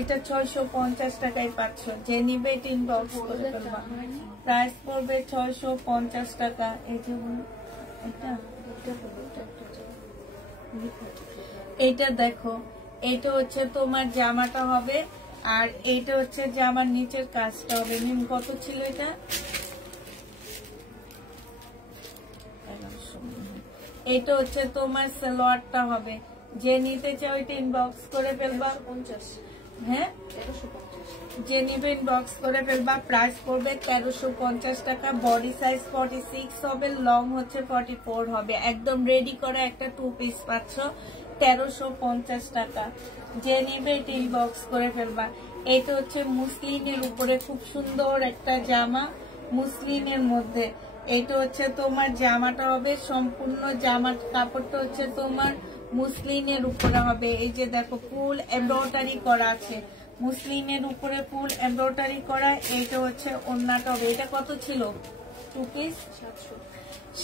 এটা 650 টাকায় পাচ্ছ। যে নিবে এটা ইনবক্স করে ফেলবা। প্রাইস পড়বে 650 টাকা। এই যে এটা দেখো, এটা হচ্ছে তোমার জামাটা হবে, আর এইটা হচ্ছে জামার নিচের কাজটা হবে। মিম কত ছিল এটা? এটা হচ্ছে তোমার সালোয়ারটা হবে। যে নিতে চাও এটা ইনবক্স করে ফেলবা। 50। হ্যাঁ, 1350। যে নিবে ইনবক্স করে ফেলবা। প্রাইস পড়বে 1350 টাকা। বডি সাইজ 46 হবে, লং হচ্ছে 44 হবে। একদম রেডি করা একটা 2 পিস পাচ্ছ 1350 টাকা। যে নিবে এটা ইনবক্স করে ফেলবা। এটা হচ্ছে মুসলিনের উপরে খুব সুন্দর একটা জামা, মুসলিনের মধ্যে। এটা হচ্ছে তোমার জামাটা হবে, সম্পূর্ণ জামার কাপড়টা হচ্ছে তোমার মুসলিনের উপরে হবে। এই যে দেখো, ফুল এমব্রয়ডারি করা আছে, মুসলিনের উপরে ফুল এমব্রয়ডারি করা। এইটা হচ্ছে ওড়নাটা হবে। এটা কত ছিল? 2 পিস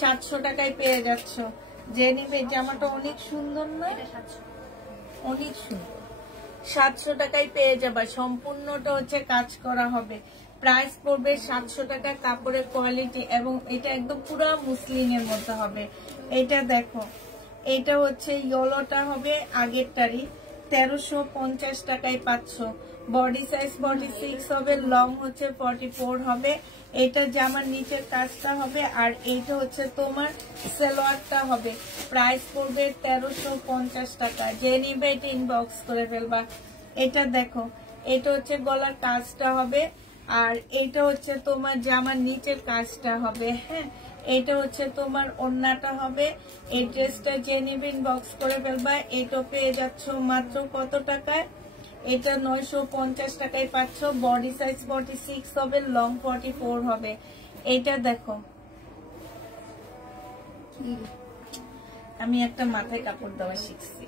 700 টাকায় পেয়ে যাচ্ছ। যে নিবে, জামাটা অনেক সুন্দর না? অনেক সুন্দর। 700 টাকায় পেয়ে যাবা। সম্পূর্ণটা হচ্ছে কাজ করা হবে। প্রাইস পড়বে 700 টাকা। কাপড়ের কোয়ালিটি, এবং এটা একদম পুরো মুসলিনের মধ্যে হবে। এটা দেখো, এটা হচ্ছে ইয়েলোটা হবে আগেরটারই। 1350 টাকায় পাচ্ছ। বডি সাইজ 46 হবে, লং হচ্ছে 44 হবে। এটা জামার নিচের কাজটা হবে, আর এইটা হচ্ছে তোমার সালোয়ারটা হবে। প্রাইস পড়বে 1350 টাকা। যে নিবে এটা ইনবক্স করে ফেলবা। এটা দেখো, এটা হচ্ছে গলার কাজটা হবে, আর এটা হচ্ছে তোমার জামার নিচের কাজটা হবে। হ্যাঁ, এটা হচ্ছে তোমার ওড়নাটা হবে। এই ড্রেসটা যে নিবে ইনবক্স করে ফেলবা। এটা পেয়ে যাচ্ছ মাত্র কত টাকায়? এটা 950 টাকায় পাচ্ছ। বডি সাইজ 46 হবে, লং 44 হবে। এটা দেখো, আমি একটা মাথায় কাপড় দেওয়া শিখছি,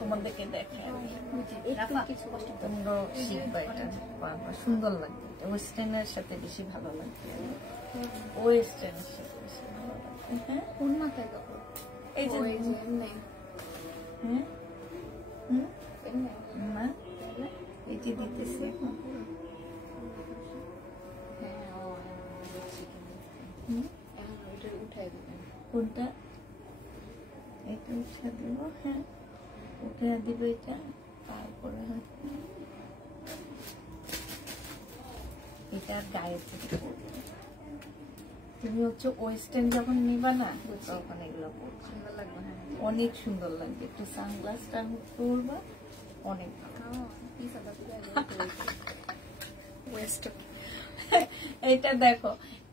তোমাদেরকে দেখাই। তোমরা শিখবা, এটা সুন্দর লাগবে। ওয়েস্টার্নের সাথে বেশি ভালো লাগবে, ওয়েস্টার্নের সাথে বেশি ভালো লাগবে। হ্যাঁ, কোন মাথায় কাপড়? এই যে না, এই যে দিতেছি এখন। কোনটা? এটা উঠে দেব। হ্যাঁ, উঠে দিব এটা। তারপরে এটা গায়ে থেকে তুমি হচ্ছে ওয়েস্টার্ন যখন নিবা না, তখন এগুলো সুন্দর লাগবে। হ্যাঁ, অনেক সুন্দর লাগবে। একটু সানগ্লাসটা পরবা, অনেক ভালো। এটা দেখো,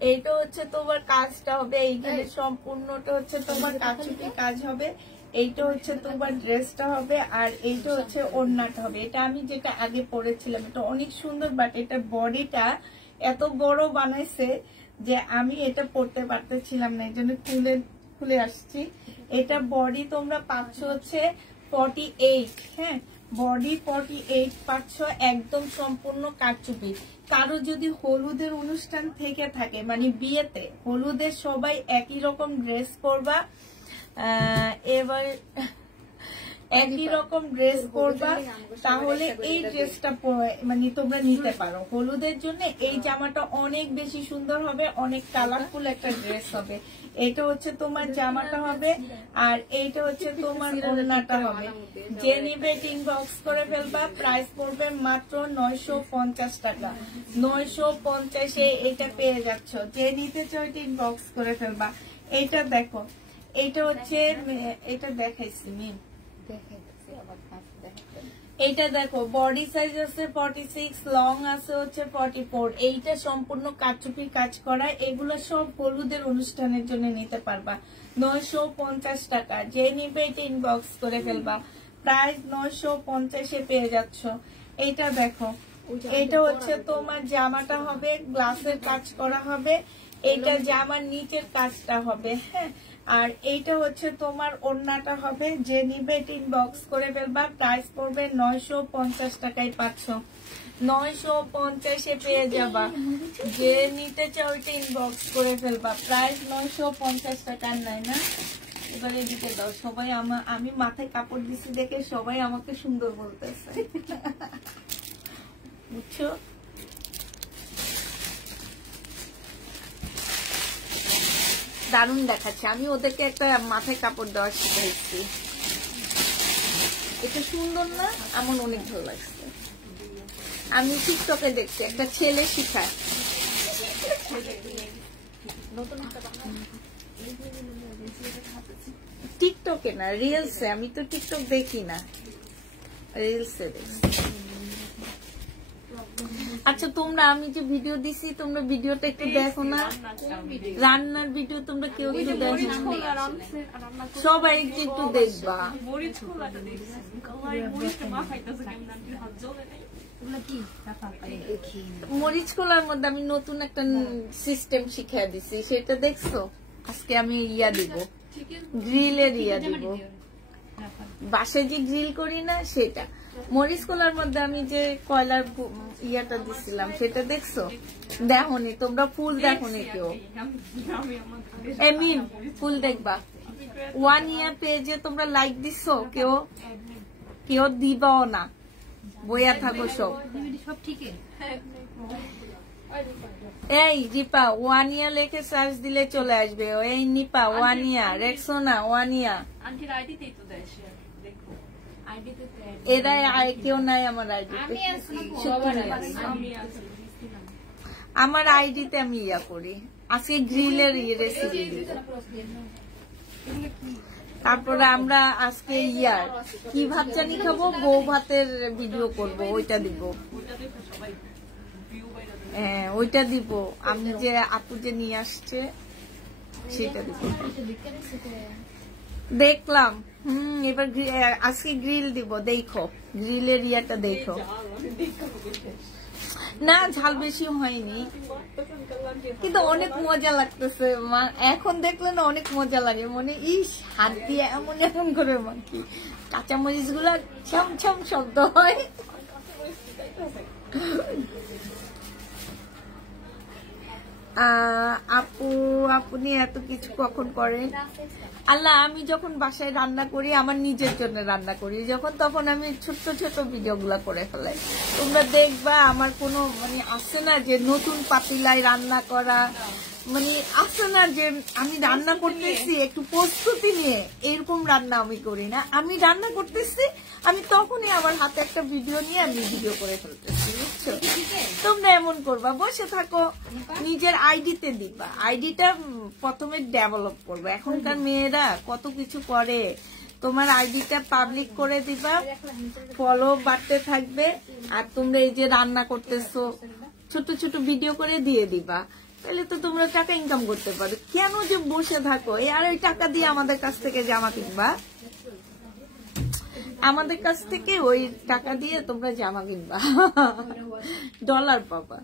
এইটা হচ্ছে তোমার কাজটা হবে। এইখানে সম্পূর্ণটা হচ্ছে তোমার কাচুটি কাজ হবে। এইটা হচ্ছে তোমার ড্রেসটা হবে, আর এইটা হচ্ছে ওড়নাটা হবে। এটা আমি যেটা আগে পরেছিলাম, এটা অনেক সুন্দর, বাট এটা বডিটা এত বড় বানাইছে যে আমি এটা পরতে পারতেছিলাম না, এই জন্য খুলে আসছি। এটা বডি তোমরা পাচ্ছ হচ্ছে 48। হ্যাঁ, বডি 48 পাচ্ছ, একদম সম্পূর্ণ কারচুপি। কারো যদি হলুদের অনুষ্ঠান থেকে থাকে, মানে বিয়েতে হলুদের সবাই একই রকম ড্রেস পরবা, এবার একই রকম ড্রেস পরবা, তাহলে এই ড্রেসটা মানে তোমরা নিতে পারো হলুদের জন্য। এই জামাটা অনেক বেশি সুন্দর হবে, অনেক কালারফুল একটা ড্রেস হবে। এটা হচ্ছে তোমার জামাটা হবে, আর এইটা হচ্ছে তোমার ওড়নাটা হবে। যে নিবে ইনবক্স করে ফেলবা। প্রাইস পড়বে মাত্র 950 টাকা। 950-এ এটা পেয়ে যাচ্ছ। যে নিতে চাও এটা ইনবক্স করে ফেলবা। এইটা দেখো, এইটা হচ্ছে, এটা দেখাইছি মিম, এইটা দেখো বডি সাইজ আছে 46, লং আছে হচ্ছে 44। এইটা সম্পূর্ণ কারচুপির কাজ করা। এগুলো সব হলুদের অনুষ্ঠানের জন্য নিতে পারবা। 950 টাকা। যে নিবে এটা ইনবক্স করে ফেলবা। প্রাইস 950 পেয়ে যাচ্ছ। এইটা দেখো, এটা হচ্ছে তোমার জামাটা হবে গ্লাসের কাজ করা হবে, এটা জামার নিচের কাজটা হবে। হ্যাঁ, আর এইটা হচ্ছে তোমার ওড়নাটা হবে। যে নিবে এটা ইনবক্স করে ফেলবা। প্রাইস পড়বে 950 টাকায় পাচ্ছ। 950 পেয়ে যাবা। যে নিতে চাও এটা ইনবক্স করে ফেলবা। প্রাইস 950 টাকার নাই না। এবারে দিতে দাও। সবাই আমি মাথায় কাপড় দিছি দেখে সবাই আমাকে সুন্দর বলতেছে, বুঝছো? দারুণ দেখাচ্ছে। আমি ওদেরকে একটা মাথায় কাপড় দেওয়া শিখাইছি। এটা সুন্দর না? আমার অনেক ভালো লাগছে। আমি টিকটকে দেখছি একটা ছেলে শিখায়। টিকটকে না, রিলসে। আমি তো টিকটক দেখি না, রিলসে দেখছি। আচ্ছা তোমরা, আমি যে ভিডিও দিছি তোমরা ভিডিওটা একটু দেখো না? রান্নার ভিডিও তোমরা কেউ একটু দেখো না? সবাই একটু দেখবা। মরিচ খোলার মধ্যে আমি নতুন একটা সিস্টেম শিখিয়ে দিছি, সেটা দেখছো? আজকে আমি ইয়া দিব, গ্রিলের ইয়া দিব। বাসায় যে গ্রিল করি না সেটা। মরিচ খোলার মধ্যে আমি যে কয়লার ইয়াটা দিছিলাম সেটা দেখছো? দেখোনি তোমরা? ফুল দেখোনি কেউ? এমনি ফুল দেখবা। 1 ইয়ার পেজে তোমরা লাইক দিছো? কেউ দিবাও না, বইয়া থাকো সব। এই জিপা 1 ইয়ার লেখে সার্চ দিলে চলে আসবে। এই নিপা 1 ইয়ার, রেক্সোনা 1 ইয়ার। এরা কেউ নাই আমার আইডিতে। আমার আইডিতে আমি ইয়া করি। আজকে গ্রিলের রেসিপি দিব। তারপরে আমরা আজকে ইয়ার কি ভাত জানি খাবো, বউ ভাতের ভিডিও করব, ওইটা দিব। হ্যাঁ ওইটা দিব। আমি যে আপু যে নিয়ে আসছে সেটা দিব। দেখলাম। এবার আজকে গ্রিল দিব, দেখো গ্রিলের ইয়াটা দেখো। না ঝাল বেশি হয়নি, কিন্তু অনেক মজা লাগতেছে। এখন দেখলে না অনেক মজা লাগে। মনে ইস হাত দিয়ে এমন এমন করে মাখি, কাঁচামরিচ গুলা ছম ছম শব্দ হয়। আপনি এত কিছু কখন করেন? আল্লাহ, আমি যখন বাসায় রান্না করি আমার নিজের জন্য রান্না করি, যখন তখন আমি ছোট্ট ছোট ভিডিও গুলা করে ফেলাই। তোমরা দেখবা আমার কোনো মানে আসে না যে নতুন পাতিলায় রান্না করা, মানে আসে না যে আমি রান্না করতেছি একটু প্রস্তুতি নিয়ে, এরকম রান্না আমি করি না। আমি রান্না করতেছি, আমি তখনই আমার হাতে একটা ভিডিও নিয়ে আমি ভিডিও করে ফেলতেছি, বুঝছো? তোমরা এমন করবা, বসে থাকো, নিজের আইডিতে দিবা। আইডিটা প্রথমে ডেভেলপ করবে। এখনকার মেয়েরা কত কিছু করে। তোমার আইডিটা পাবলিক করে দিবা, ফলো বাড়তে থাকবে। আর তোমরা এই যে রান্না করতেছো ছোট ছোট ভিডিও করে দিয়ে দিবা, তাহলে তো তোমরা টাকা ইনকাম করতে পারো। কেন যে বসে থাকো? আর ওই টাকা দিয়ে আমাদের কাছ থেকে জামা কিনবা, আমাদের কাছ থেকে ওই টাকা দিয়ে তোমরা জামা কিনবা, ডলার পাবা।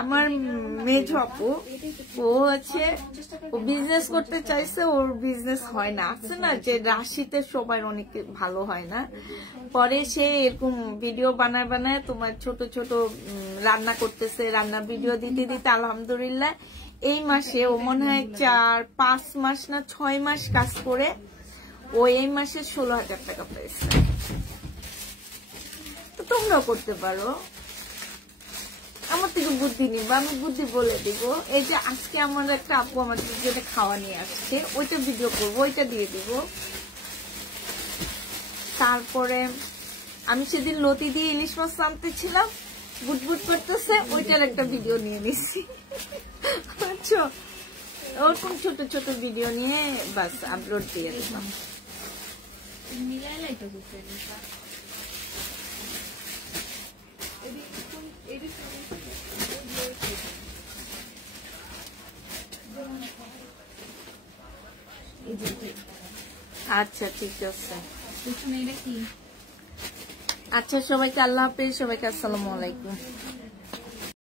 আমার মেজ আপু, ও হচ্ছে ও বিজনেস করতে চাইছে, ওর বিজনেস হয় না। আছে না যে রাশিতে সবাই অনেক ভালো হয় না, পরে সে এরকম ভিডিও বানায় বানায় তোমার ছোট ছোট রান্না করতেছে। রান্নার ভিডিও দিতে দিতে আলহামদুলিল্লাহ এই মাসে ও মনে হয় 4-5 মাস না 6 মাস কাজ করে ও এই মাসে 16,000 টাকা পেয়েছে। তো তোমরাও করতে পারো। আমার থেকে বুদ্ধি নিবা, আমি বুদ্ধি বলে দিব। এই যে আজকে আমার একটা আপু আমার জন্য খাওয়া নিয়ে আসছে, ওইটা ভিডিও করবো, ওইটা দিয়ে দিব। তারপরে আমি সেদিন লতি দিয়ে ইলিশ মাছ আনতেছিলাম, বুটবুট করতেছে, ওইটার একটা ভিডিও নিয়ে নিচ্ছি, বুঝছো? ওরকম ছোট ছোট ভিডিও নিয়ে বাস আপলোড দিয়ে দিলাম। আচ্ছা ঠিক আছে। এটা কি? আচ্ছা সবাইকে আল্লাহ হাফেজ, সবাইকে আসসালামু আলাইকুম।